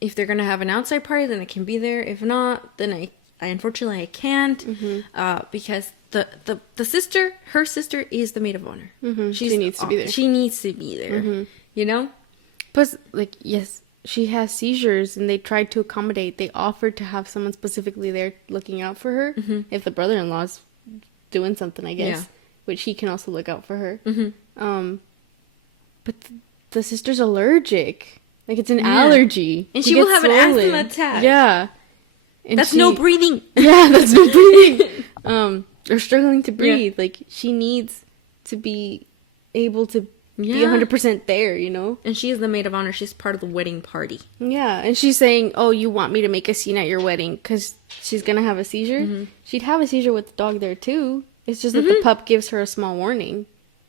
If they're gonna have an outside party, then I can be there. If not, then I unfortunately I can't. Because the sister, her sister, is the maid of honor. She needs to be there. She needs to be there. You know. Plus, like, yes, she has seizures, and they tried to accommodate. They offered to have someone specifically there looking out for her if the brother-in-law's doing something, I guess, Yeah. which he can also look out for her. But the sister's allergic. Like, it's an allergy. And She she will gets have an asthma swollen. attack. Yeah. And That's no breathing. Yeah, that's no breathing. Or struggling to breathe. Like, she needs to be able to be Yeah. 100% there, you know? And she is the maid of honor. She's part of the wedding party. Yeah, and she's saying, oh, you want me to make a scene at your wedding because she's going to have a seizure? She'd have a seizure with the dog there, too. It's just that the pup gives her a small warning.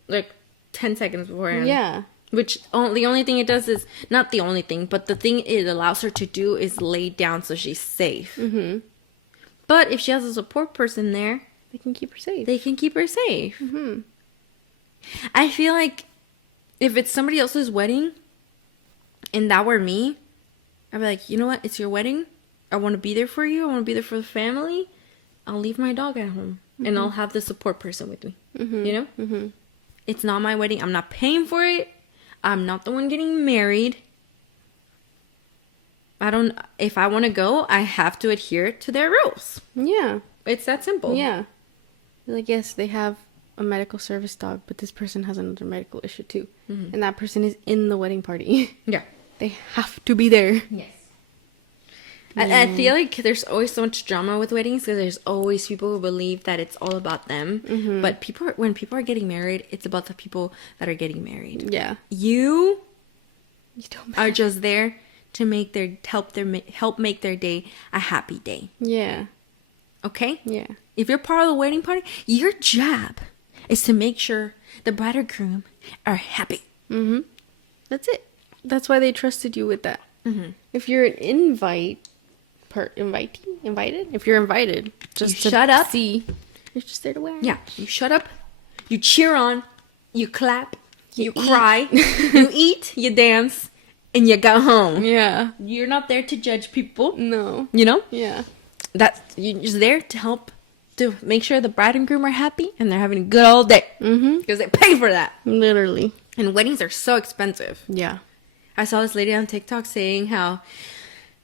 Like 10 seconds beforehand. Yeah. Which the only thing it does is, not the only thing, but the thing it allows her to do is lay down so she's safe. But if she has a support person there, They can keep her safe. they can keep her safe. I feel like if it's somebody else's wedding and that were me, I'd be like, you know what? It's your wedding. I want to be there for you. I want to be there for the family. I'll leave my dog at home and I'll have the support person with me. You know? It's not my wedding. I'm not paying for it. I'm not the one getting married. If I want to go, I have to adhere to their rules. Yeah. It's that simple. Yeah. Like, yes, they have a medical service dog, but this person has another medical issue, too. And that person is in the wedding party. Yeah. They have to be there. Yes. I feel like there's always so much drama with weddings because there's always people who believe that it's all about them. But when people are getting married, it's about the people that are getting married. Yeah. You don't are just there to help make their day a happy day. Yeah. Okay? Yeah. If you're part of the wedding party, your job is to make sure the bride or groom are happy. That's it. That's why they trusted you with that. If you're an invited, if you're invited, just You shut up. See, you're just there to watch. Yeah, you shut up, you cheer on, you clap, you cry, you eat, you dance, and you go home. Yeah. You're not there to judge people, No. you know? Yeah. You're just there to help, to make sure the bride and groom are happy and they're having a good old day. Because they pay for that. Literally. And weddings are so expensive. Yeah. I saw this lady on TikTok saying how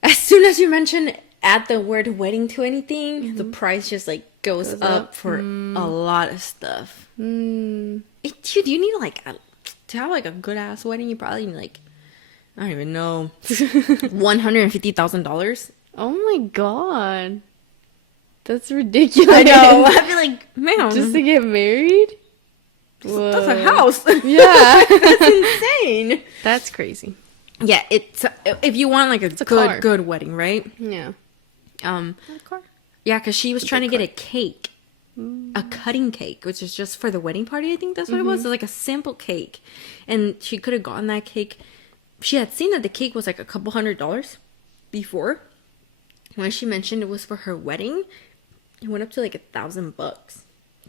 as soon as you mention add the word wedding to anything, the price just like goes up for a lot of stuff. Dude, you need like to have like a good ass wedding, you probably need like, I don't even know, $150,000. Oh my god. That's ridiculous. I know. I'd be like, man, Just to get married? that's a house. Yeah. That's insane. That's crazy. Yeah, it's if you want like a car. good wedding, right? Yeah. Um, A car. yeah, because she was trying to get a cake, a cutting cake, which is just for the wedding party. I think that's what it was. It was like a simple cake, and she could have gotten that cake. She had seen that the cake was like a couple $100 before. When she mentioned it was for her wedding, it went up to like $1,000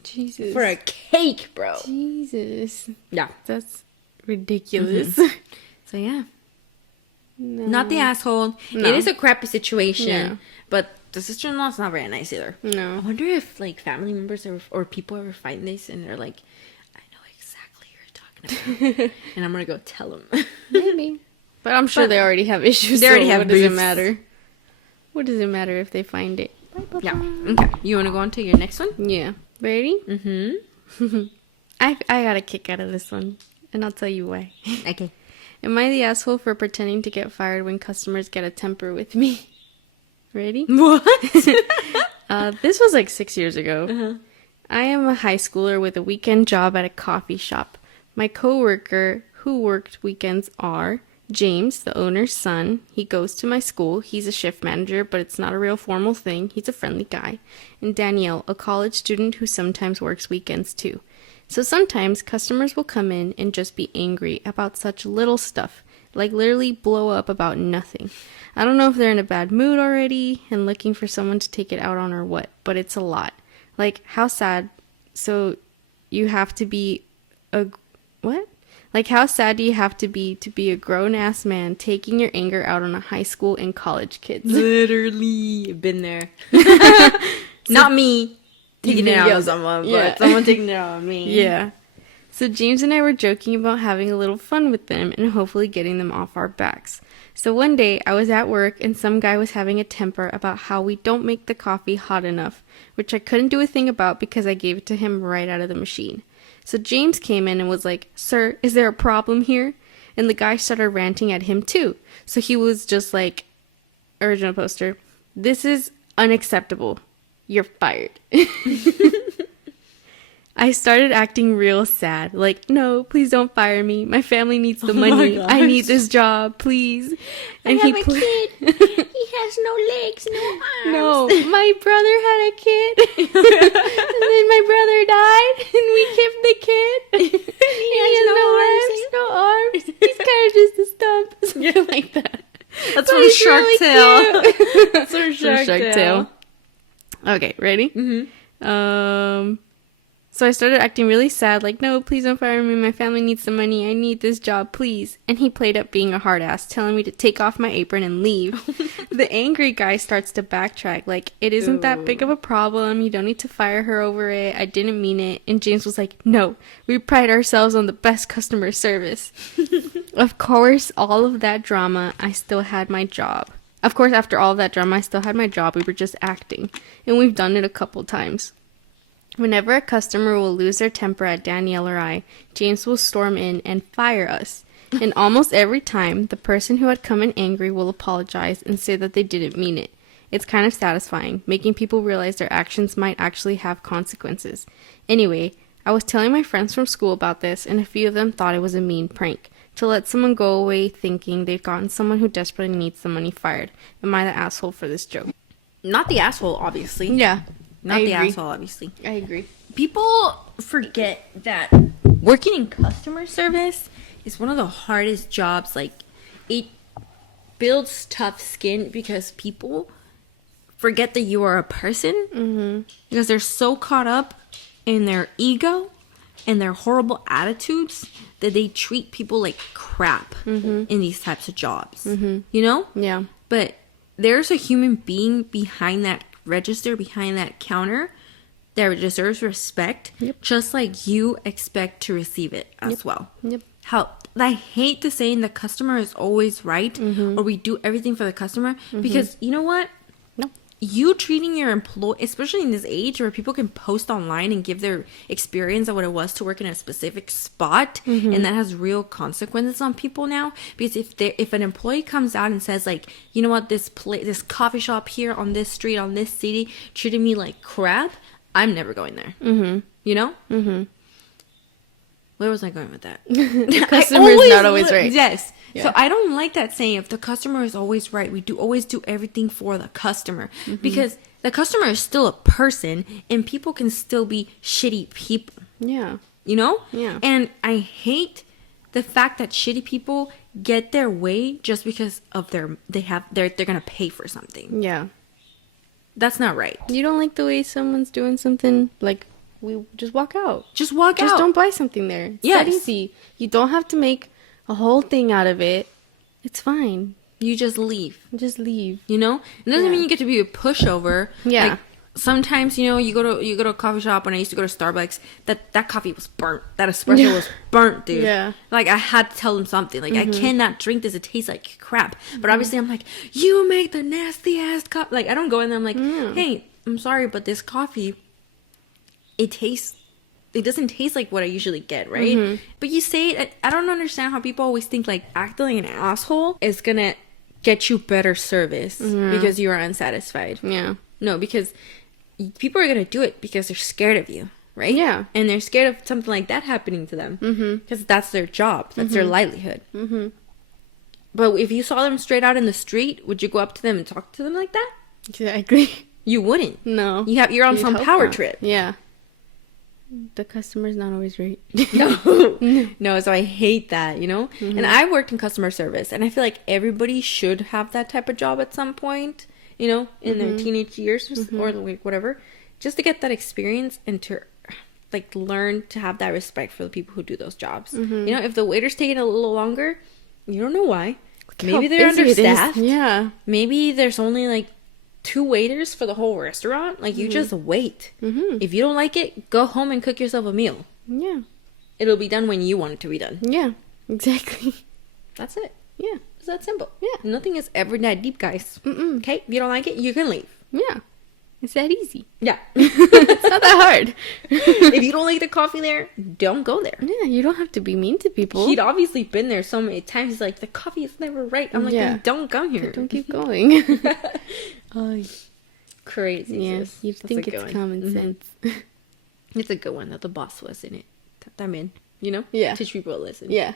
Jesus. for a cake, bro. Jesus. Yeah. That's ridiculous. So yeah, No. not the asshole. No. It is a crappy situation, Yeah. but the sister-in-law's not very nice either. I No. wonder if like family members or people ever find this and they're like, I know exactly who you're talking about, and I'm gonna go tell them. Maybe. But I'm sure But they already have issues. they already so have what does it beefs. matter? What does it matter if they find it? Yeah. Okay. You want to go on to your next one? Yeah. Ready? Mm-hmm. I got a kick out of this one, and I'll tell you why. Okay. Am I the asshole for pretending to get fired when customers get a temper with me? Ready? What? This was like 6 years ago. Uh-huh. I am a high schooler with a weekend job at a coffee shop. My coworker who worked weekends are James, the owner's son. He goes to my school. He's a shift manager, but it's not a real formal thing. He's a friendly guy. And Danielle, a college student who sometimes works weekends too. So sometimes customers will come in and just be angry about such little stuff, like literally blow up about nothing. I don't know if they're in a bad mood already and looking for someone to take it out on or what, but it's a lot. Like, how sad. So you have to be a what? Like, how sad do you have to be a grown-ass man taking your anger out on a high school and college kids? Literally been there. Not me taking it out on someone, but someone taking it out on me. Yeah. So James and I were joking about having a little fun with them and hopefully getting them off our backs. So one day I was at work and some guy was having a temper about how we don't make the coffee hot enough, which I couldn't do a thing about because I gave it to him right out of the machine. So James came in and was like, "Sir, is there a problem here?" And the guy started ranting at him too. So he was just like, original poster, "This is unacceptable. You're fired." I started acting real sad. Like, "No, please don't fire me. My family needs the money. I need this job, please." And I have a kid. He has no legs, no arms. No, my brother had a kid. And then my brother died. And we kept the kid. He has no legs, no arms. He's kind of just a stump. Something like that. That's But from he's Shark really Tale. cute. That's from Shark Tale. Okay, ready? Mm-hmm. So I started acting really sad, like, "No, please don't fire me. My family needs the money. I need this job, please." And he played up being a hard ass, telling me to take off my apron and leave. The angry guy starts to backtrack, like, "It isn't that big of a problem. You don't need to fire her over it. I didn't mean it." And James was like, "No, we pride ourselves on the best customer service." Of course, all of that drama, I still had my job. Of course, after all of that drama, I still had my job. We were just acting. And we've done it a couple times. Whenever a customer will lose their temper at Danielle or I, James will storm in and fire us. And almost every time, the person who had come in angry will apologize and say that they didn't mean it. It's kind of satisfying, making people realize their actions might actually have consequences. Anyway, I was telling my friends from school about this, and a few of them thought it was a mean prank. To let someone go away thinking they've gotten someone who desperately needs the money fired. Am I the asshole for this joke? Not the asshole, obviously. Yeah. Not I the agree. asshole, obviously. I agree. People forget that working in customer service is one of the hardest jobs. Like, it builds tough skin because people forget that you are a person. Mm-hmm. Because they're so caught up in their ego and their horrible attitudes that they treat people like crap in these types of jobs. You know? Yeah. But there's a human being behind that register, behind that counter, that deserves respect, just like you expect to receive it as well. Yep. How I hate the saying the customer is always right, or we do everything for the customer, because you know what? No. you treating your employee, especially in this age where people can post online and give their experience of what it was to work in a specific spot, and that has real consequences on people now. Because if an employee comes out and says like, you know what, this coffee shop here on this street on this city treated me like crap, I'm never going there. You know. Where was I going with that? The customer is not always right. Yes. Yeah. So I don't like that saying, if the customer is always right, we always do everything for the customer. Because the customer is still a person, and people can still be shitty people. Yeah. You know? Yeah. And I hate the fact that shitty people get their way just because of they're gonna pay for something. Yeah. That's not right. You don't like the way someone's doing something, like, we just walk out. Just walk out. Just don't buy something there. It's that easy. You don't have to make a whole thing out of it. It's fine. You just leave. Just leave. You know? It doesn't mean you get to be a pushover. Yeah. Like, sometimes, you know, you go to a coffee shop. When I used to go to Starbucks, that coffee was burnt. That espresso was burnt, dude. Yeah. Like, I had to tell them something. Like, I cannot drink this. It tastes like crap. But obviously, I'm like, you make the nasty ass coffee. Like, I don't go in there. I'm like, hey, I'm sorry, but this coffee, it doesn't taste like what I usually get, right? But you say it, I don't understand how people always think like acting like an asshole is gonna get you better service because you are unsatisfied. Yeah. No, because people are gonna do it because they're scared of you, right? Yeah. And they're scared of something like that happening to them because that's their job, that's their livelihood. But if you saw them straight out in the street, would you go up to them and talk to them like that? Exactly. You wouldn't. No. You're on You'd some hope power not. trip. Yeah. The customer's not always right. No, so I hate that, you know? And I worked in customer service, and I feel like everybody should have that type of job at some point, you know, in their teenage years or like whatever, just to get that experience and to like learn to have that respect for the people who do those jobs. You know, if the waiter's taking a little longer, you don't know why. Maybe they're understaffed. Yeah. Maybe there's only like 2 waiters for the whole restaurant. Like, you just wait. If you don't like it, go home and cook yourself a meal. Yeah. It'll be done when you want it to be done. Yeah. Exactly. That's it. Yeah. It's that simple. Yeah. Nothing is ever that deep, guys. Okay? If you don't like it, you can leave. Yeah. It's that easy. Yeah. It's not that hard. If you don't like the coffee there, don't go there. Yeah, you don't have to be mean to people. He'd obviously been there so many times. He's like, the coffee is never right. I'm like, then don't come here. Don't keep going. Oh, crazy. Yeah, sis. you That's think a good it's one. common sense. It's a good one that the boss was in it. I'm in. You know? Yeah. Teach people to listen. Yeah.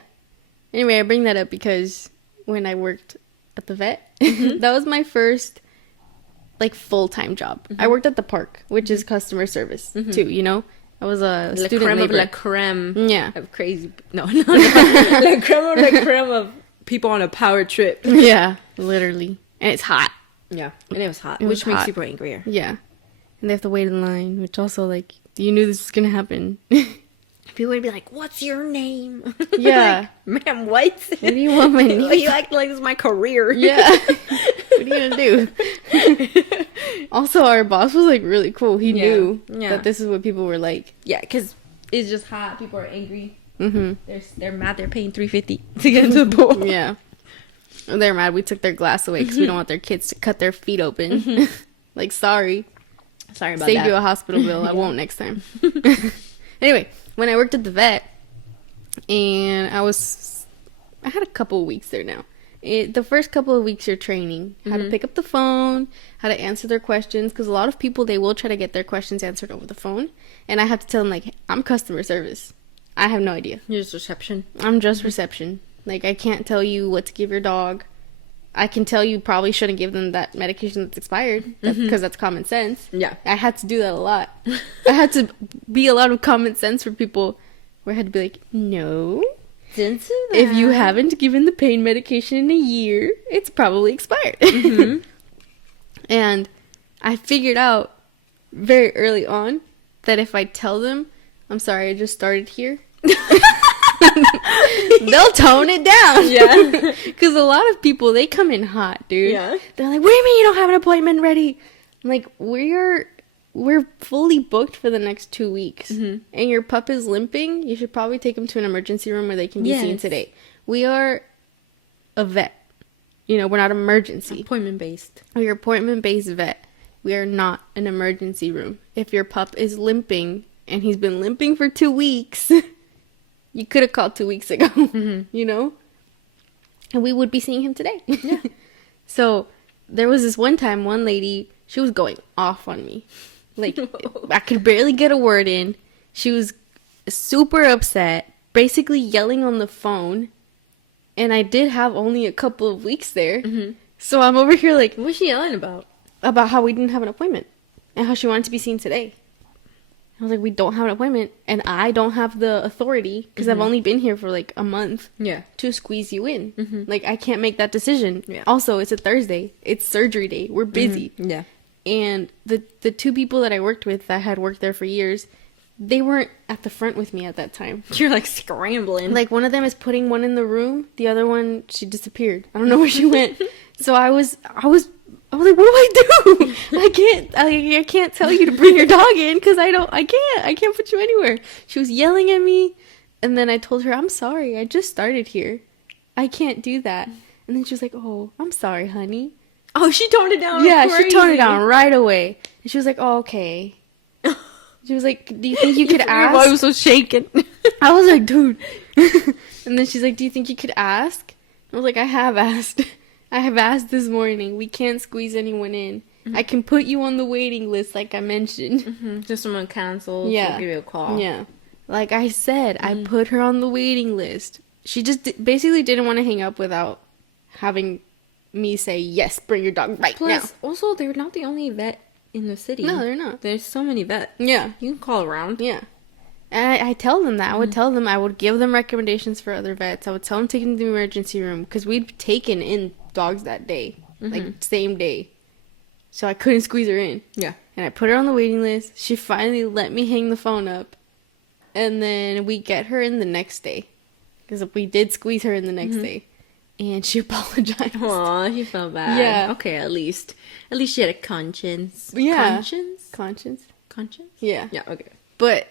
Anyway, I bring that up because when I worked at the vet, that was my first like full-time job. I worked at the park, which is customer service too, you know? I was a La student creme labor. of la creme of crazy. No. La creme of people on a power trip. Yeah, literally. And it's hot. Yeah, and it was hot, It was which makes hot. people angrier. Yeah. And they have to wait in line, which also, like, you knew this was going to happen. People would be like, "What's your name?" Yeah. Like, ma'am, what? What do you want my name? You act like this is my career. Yeah. What are you going to do? Also, our boss was, like, really cool. He knew that this is what people were like. Yeah, because it's just hot. People are angry. They're mad. They're paying $3.50 to get into the pool. Yeah. They're mad we took their glass away because we don't want their kids to cut their feet open. Like, sorry. Sorry about Saved that. you a hospital bill. I won't next time. Anyway, when I worked at the vet, and I had a couple of weeks there now. The first couple of weeks you're training how to pick up the phone, how to answer their questions, because a lot of people, they will try to get their questions answered over the phone, and I have to tell them, like, I'm customer service. I have no idea. You're just reception. I'm just reception. Like, I can't tell you what to give your dog. I can tell you probably shouldn't give them that medication that's expired, because that's common sense. Yeah. I had to do that a lot. I had to be a lot of common sense for people, where I had to be like, no, if you haven't given the pain medication in a year, it's probably expired. And I figured out very early on that if I tell them, I'm sorry, I just started here, they'll tone it down. Yeah. Because a lot of people, they come in hot, dude. Yeah. They're like, what do you mean you don't have an appointment ready? I'm like, we're fully booked for the next 2 weeks. And your pup is limping, you should probably take him to an emergency room where they can be seen today. We are a vet. You know, we're not emergency. Appointment based. We're appointment-based vet. we are not an emergency room. If your pup is limping and he's been limping for 2 weeks, you could have called 2 weeks ago, you know? And we would be seeing him today. Yeah. So there was this one time, one lady, she was going off on me. Like, I could barely get a word in. She was super upset, basically yelling on the phone. And I did have only a couple of weeks there. So I'm over here like, What was she yelling about? about how we didn't have an appointment and how she wanted to be seen today. I was like, we don't have an appointment, and I don't have the authority because I've only been here for like a month. Yeah. To squeeze you in. Like, I can't make that decision. Yeah. Also, it's a Thursday. It's surgery day. We're busy. Yeah. And the 2 people that I worked with that had worked there for years, they weren't at the front with me at that time. You're like scrambling. Like, one of them is putting one in the room. The other one, she disappeared. I don't know where she went. So I was like, what do I do? I can't tell you to bring your dog in because I can't put you anywhere. She was yelling at me. And then I told her, I'm sorry. I just started here. I can't do that. And then she was like, oh, I'm sorry, honey. Oh, she toned it down. Yeah, Crazy. she toned it down right away. And she was like, oh, okay. She was like, do you think you could ask? Your voice was shaking. I was like, dude. And then she's like, do you think you could ask? I was like, I have asked. I have asked this morning. We can't squeeze anyone in. I can put you on the waiting list like I mentioned. Just someone cancels. Yeah. We'll give you a call. Yeah. Like I said, I put her on the waiting list. She just basically didn't want to hang up without having me say, yes, bring your dog right Plus, also, they're not the only vet in the city. now. No, they're not. There's so many vets. Yeah. You can call around. Yeah. And I tell them that. I would tell them, I would give them recommendations for other vets. I would tell them to take them to the emergency room because we'd taken in dogs that day, like same day. So I couldn't squeeze her in. Yeah. And I put her on the waiting list. She finally let me hang the phone up. And then we get her in the next day. Because we did squeeze her in the next day. And she apologized. Aw, he felt bad. Yeah. Okay, at least. At least she had a conscience. Yeah. Conscience? Conscience. Conscience? Yeah. Yeah, okay. But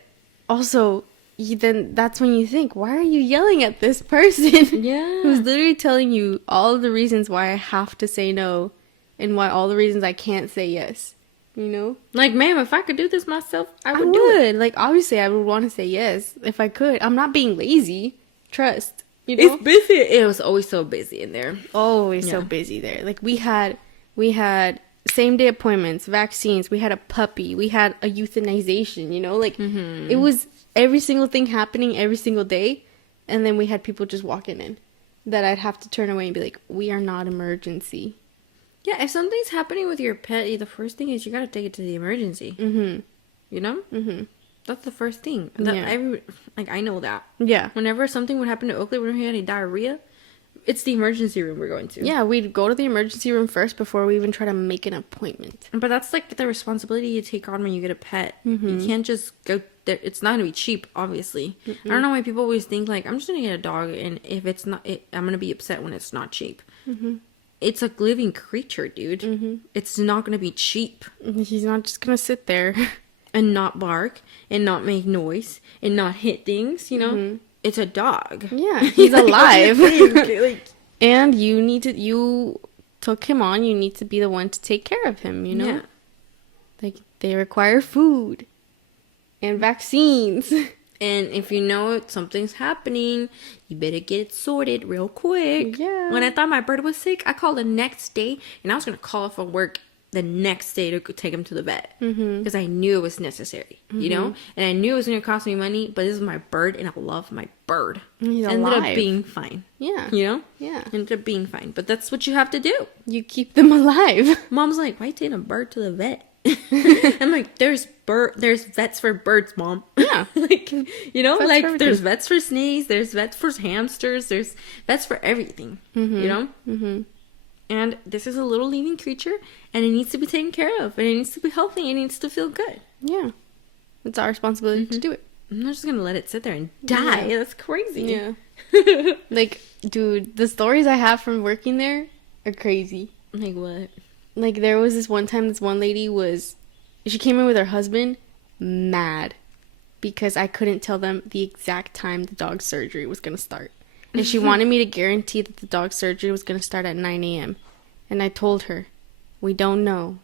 also, then that's when you think, why are you yelling at this person? Yeah. Who's literally telling you all of the reasons why I have to say no and why all the reasons I can't say yes. You know? Like, ma'am, if I could do this myself, I would I do it. would. Like, obviously, I would want to say yes if I could. I'm not being lazy. Trust. You know? It's busy. It was always so busy in there. Always so Yeah. busy there. Like, we had same day appointments, vaccines. We had a puppy. We had a euthanization, you know? Like, it was every single thing happening every single day. And then we had people just walking in that I'd have to turn away and be like, we are not emergency. Yeah, if something's happening with your pet, the first thing is you gotta take it to the emergency. You know? That's the first thing. Yeah. I know that. Yeah. Whenever something would happen to Oakley, when he had any diarrhea, it's the emergency room we're going to. Yeah, we'd go to the emergency room first before we even try to make an appointment. But that's like the responsibility you take on when you get a pet. You can't just go there. It's not gonna be cheap, obviously. I don't know why people always think like, I'm just gonna get a dog, and if it's not, I'm gonna be upset when it's not cheap. It's a living creature, dude. It's not gonna be cheap. He's not just gonna sit there. And not bark, and not make noise, and not hit things, you know? It's a dog. Yeah, he's alive. Like, And you took him on, you need to be the one to take care of him, you know? Yeah. Like, they require food and vaccines. And if you know something's happening, you better get it sorted real quick. Yeah. When I thought my bird was sick, I called the next day, and I was going to call off from work the next day to take him to the vet. Because I knew it was necessary, you know? And I knew it was going to cost me money, but this is my bird, and I love my bird. He's Ended alive. up being fine. Yeah. You know? Yeah. Ended up being fine. But that's what you have to do. You keep them alive. Mom's like, why taking a bird to the vet? I'm like, there's vets for birds, Mom. Yeah. Like, you know, Vets like for there's everything. vets for snakes, there's vets for hamsters, there's vets for everything. You know? And this is a little living creature, and it needs to be taken care of, and it needs to be healthy, and it needs to feel good. Yeah. It's our responsibility to do it. I'm not just gonna let it sit there and die. Yeah. That's crazy. Yeah. Like, dude, the stories I have from working there are crazy. Like what? Like, there was this one time, this one lady she came in with her husband, mad, because I couldn't tell them the exact time the dog's surgery was going to start. And she wanted me to guarantee that the dog's surgery was going to start at 9 a.m. And I told her, we don't know.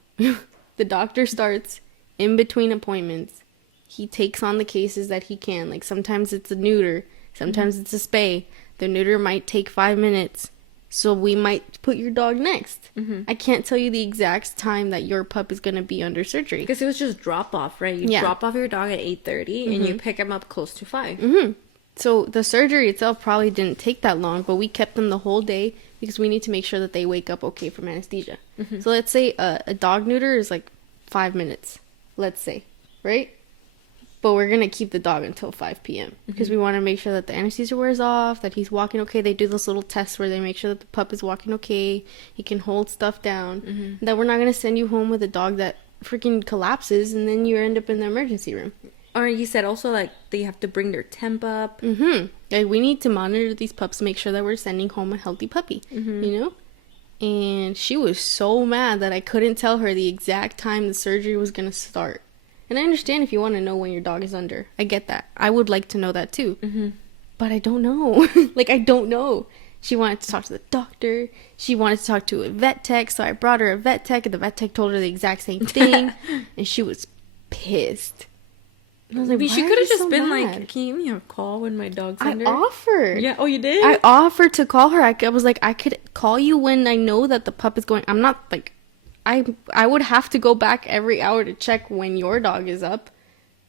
The doctor starts in between appointments. He takes on the cases that he can. Like sometimes it's a neuter, sometimes it's a spay. The neuter might take 5 minutes, so we might put your dog next. I can't tell you the exact time that your pup is going to be under surgery. Because it was just drop off, right? You drop off your dog at 8:30 and you pick him up close to 5. So the surgery itself probably didn't take that long, but we kept them the whole day because we need to make sure that they wake up okay from anesthesia. So let's say a dog neuter is like 5 minutes, let's say, right? But we're going to keep the dog until 5 p.m. because we want to make sure that the anesthesia wears off, that he's walking okay. They do this little test where they make sure that the pup is walking okay. He can hold stuff down. That we're not going to send you home with a dog that freaking collapses and then you end up in the emergency room. Or you said also, like, they have to bring their temp up. Like, we need to monitor these pups, make sure that we're sending home a healthy puppy, you know? And she was so mad that I couldn't tell her the exact time the surgery was going to start. And I understand if you want to know when your dog is under. I get that. I would like to know that too. But I don't know. Like, I don't know. She wanted to talk to the doctor. She wanted to talk to a vet tech. So I brought her a vet tech. And the vet tech told her the exact same thing. And she was pissed. And I was like, She why could are have you just so been mad? like, can you give me a call when my dog's I under? offered. Yeah. Oh, you did? I offered to call her. I was like, I could call you when I know that the pup is going. I'm not like, I would have to go back every hour to check when your dog is up,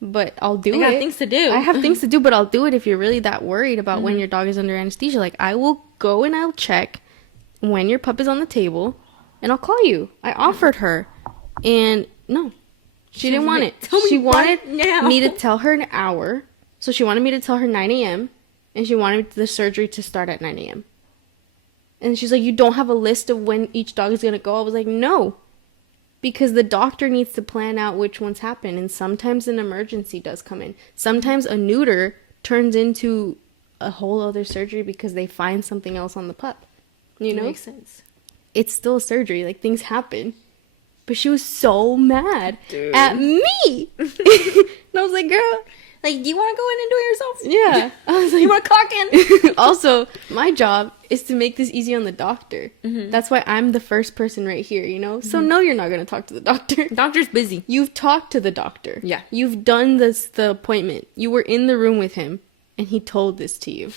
but I'll do it. I got things to do. I have things to do, but I'll do it if you're really that worried about when your dog is under anesthesia. Like, I will go and I'll check when your pup is on the table, and I'll call you. I offered her, and no, she didn't want it. She wanted me to tell her an hour, so she wanted me to tell her 9 a.m., and she wanted the surgery to start at 9 a.m. And she's like, you don't have a list of when each dog is going to go? I was like, no. Because the doctor needs to plan out which ones happen. And sometimes an emergency does come in. Sometimes a neuter turns into a whole other surgery because they find something else on the pup. You know? Makes sense. It's still a surgery. Like, things happen. But she was so mad at me. And I was like, girl. Like, do you want to go in and do it yourself? Yeah. I was like, You want to clock in? Also, my job is to make this easy on the doctor. That's why I'm the first person right here, you know? So no, you're not going to talk to the doctor. Doctor's busy. You've talked to the doctor. Yeah. You've done the appointment. You were in the room with him, and he told this to you.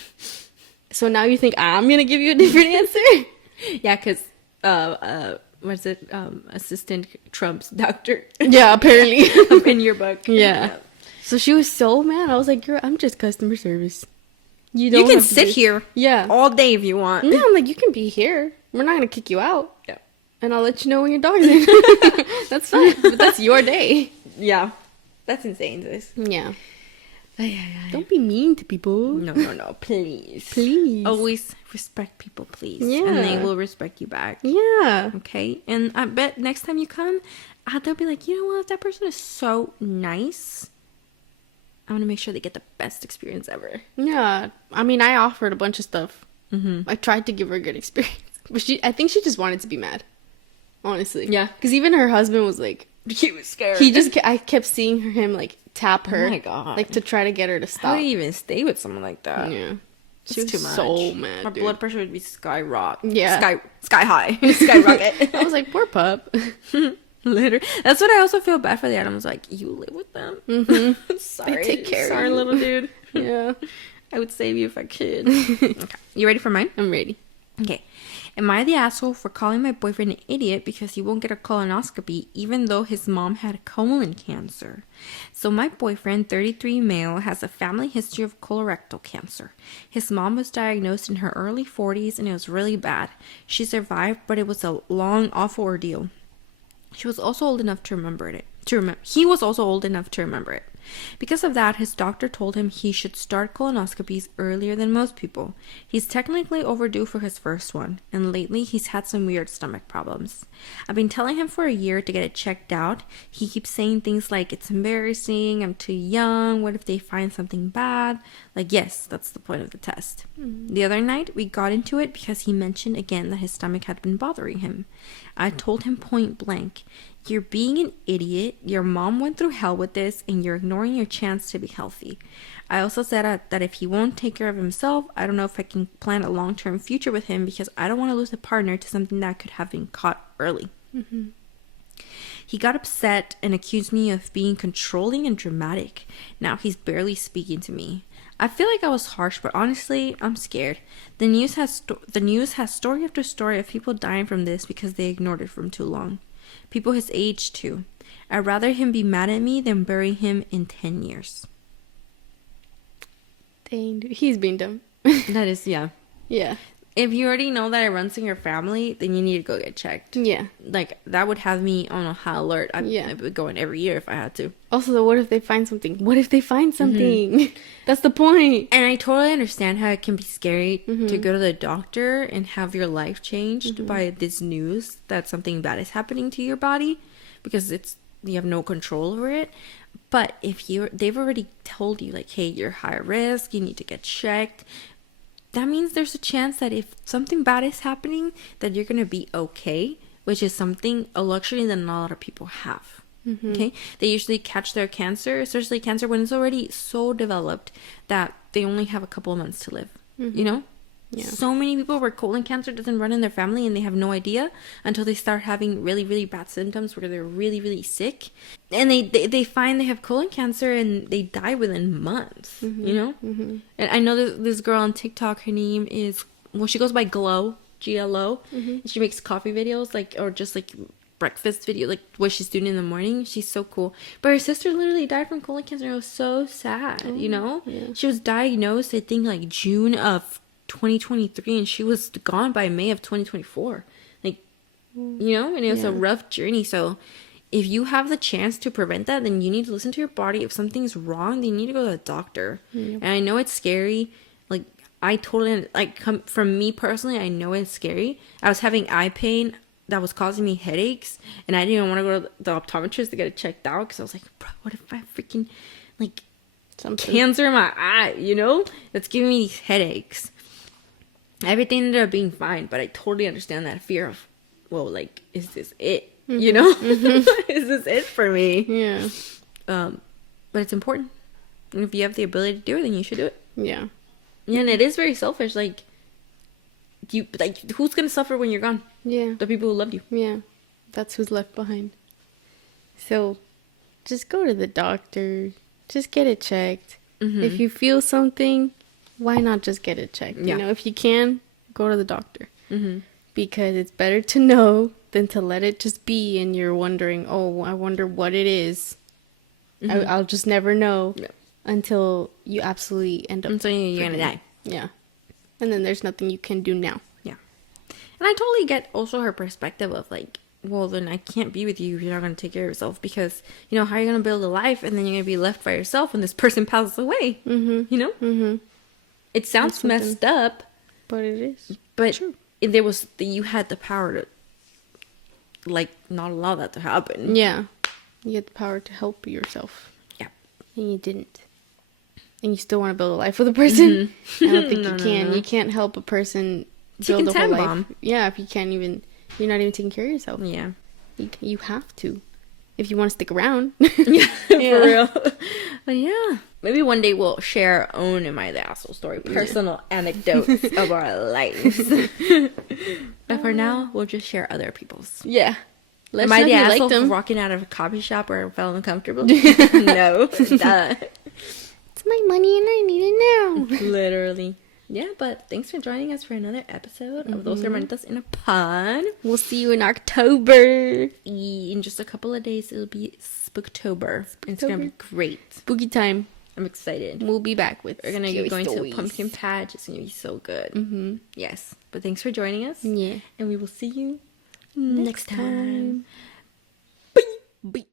So now you think I'm going to give you a different answer? Yeah, because, what's it? Assistant Trump's doctor. Yeah, apparently. In your book. Yeah. So she was so mad. I was like, girl, I'm just customer service. You can sit here all day if you want. Yeah, I'm like, you can be here. We're not going to kick you out. Yeah. And I'll let you know when your dog's in. That's fine. But that's your day. Yeah. That's insane, sis. Yeah. Don't be mean to people. No. Please. Please. Always respect people, please. Yeah. And they will respect you back. Yeah. Okay? And I bet next time you come, they'll be like, you know what? That person is so nice. I want to make sure they get the best experience ever. Yeah. I mean, I offered a bunch of stuff. I tried to give her a good experience. But I think she just wanted to be mad. Honestly. Yeah. Because even her husband was like... He was scared. I kept seeing him, like, tap her. Oh my God. Like, to try to get her to stop. How do you even stay with someone like that? Yeah. She was too much. so mad, My dude. blood pressure would be skyrocket. Yeah. Sky high. Skyrocket. I was like, poor pup. Literally. That's what I also feel bad for the animals. Like, you live with them. Sorry. They take care of Sorry, you. little dude. Yeah. I would save you if I could. Okay. You ready for mine? I'm ready. Okay. Am I the asshole for calling my boyfriend an idiot because he won't get a colonoscopy even though his mom had colon cancer? So my boyfriend, 33 male, has a family history of colorectal cancer. His mom was diagnosed in her early 40s and it was really bad. She survived, but it was a long, awful ordeal. He was also old enough to remember it. Because of that, his doctor told him he should start colonoscopies earlier than most people. He's technically overdue for his first one, and lately he's had some weird stomach problems. I've been telling him for a year to get it checked out. He keeps saying things like, it's embarrassing, I'm too young, what if they find something bad? Like, yes, that's the point of the test. The other night, we got into it because he mentioned again that his stomach had been bothering him. I told him point blank, you're being an idiot, your mom went through hell with this, and you're ignoring your chance to be healthy. I also said that if he won't take care of himself, I don't know if I can plan a long-term future with him because I don't want to lose a partner to something that could have been caught early. He got upset and accused me of being controlling and dramatic. Now he's barely speaking to me. I feel like I was harsh, but honestly, I'm scared. The news has story after story of people dying from this because they ignored it for too long. People his age too. I'd rather him be mad at me than bury him in 10 years. Dang, dude. He's being dumb. That is, yeah. Yeah. If you already know that it runs in your family, then you need to go get checked. Yeah. Like, that would have me on a high alert. I would be going every year if I had to. Also, what if they find something? What if they find something? That's the point. And I totally understand how it can be scary to go to the doctor and have your life changed by this news that something bad is happening to your body, because you have no control over it. But if they've already told you, like, hey, you're high risk, you need to get checked, that means there's a chance that if something bad is happening, that you're going to be okay, which is a luxury that not a lot of people have. Okay? They usually catch their cancer, especially cancer, when it's already so developed that they only have a couple of months to live. You know? Yeah. So many people where colon cancer doesn't run in their family and they have no idea until they start having really, really bad symptoms where they're really, really sick. And they find they have colon cancer and they die within months, you know? And I know this girl on TikTok, her name is, she goes by Glow, Glo. And she makes coffee videos, or just breakfast video, like what she's doing in the morning. She's so cool. But her sister literally died from colon cancer. It was so sad, you know? Yeah. She was diagnosed, I think, June of 2023, and she was gone by May of 2024. You know, and it was a rough journey. So if you have the chance to prevent that, then you need to listen to your body. If something's wrong, then you need to go to the doctor. And I know it's scary. I totally, from me personally, I know it's scary. I was having eye pain that was causing me headaches, and I didn't even want to go to the optometrist to get it checked out, because I was like, bro, what if I freaking something. Cancer in my eye, you know, that's giving me these headaches. Everything ended up being fine, but I totally understand that fear of, well, is this it? You know? Is this it for me? Yeah. But it's important. And if you have the ability to do it, then you should do it. Yeah. And it is very selfish. Who's gonna suffer when you're gone? Yeah. The people who loved you. Yeah. That's who's left behind. So, just go to the doctor. Just get it checked. If you feel something, why not just get it checked? Yeah. You know, if you can, go to the doctor. Because it's better to know than to let it just be and you're wondering, oh, I wonder what it is. I'll just never know until you absolutely end up. Until you're gonna die. Yeah. And then there's nothing you can do now. Yeah. And I totally get also her perspective of well, then I can't be with you if you're not going to take care of yourself, because, you know, how are you going to build a life and then you're going to be left by yourself when this person passes away? You know? It sounds messed up. But it is. But you had the power to, not allow that to happen. Yeah. You had the power to help yourself. Yeah. And you didn't. And you still want to build a life with a person? I don't think you can. No. You can't help a person build a whole life. Bomb. Yeah, if you can't even... You're not even taking care of yourself. Yeah. You have to. If you want to stick around. Yeah, for real. But yeah. Maybe one day we'll share our own Am I the Asshole story. Personal anecdotes of our lives. But for now, we'll just share other people's. Yeah. Am I the asshole for walking out of a coffee shop where I felt uncomfortable? No. Duh. It's my money and I need it now. Literally. Yeah, but thanks for joining us for another episode of Those Hermanitas in a Pod. We'll see you in October. In just a couple of days, it'll be Spooktober. It's going to be great. Spooky time. I'm excited. We'll be back with We're going to be going to a pumpkin patch. It's going to be so good. Yes. But thanks for joining us. Yeah. And we will see you next time. Bye. Bye.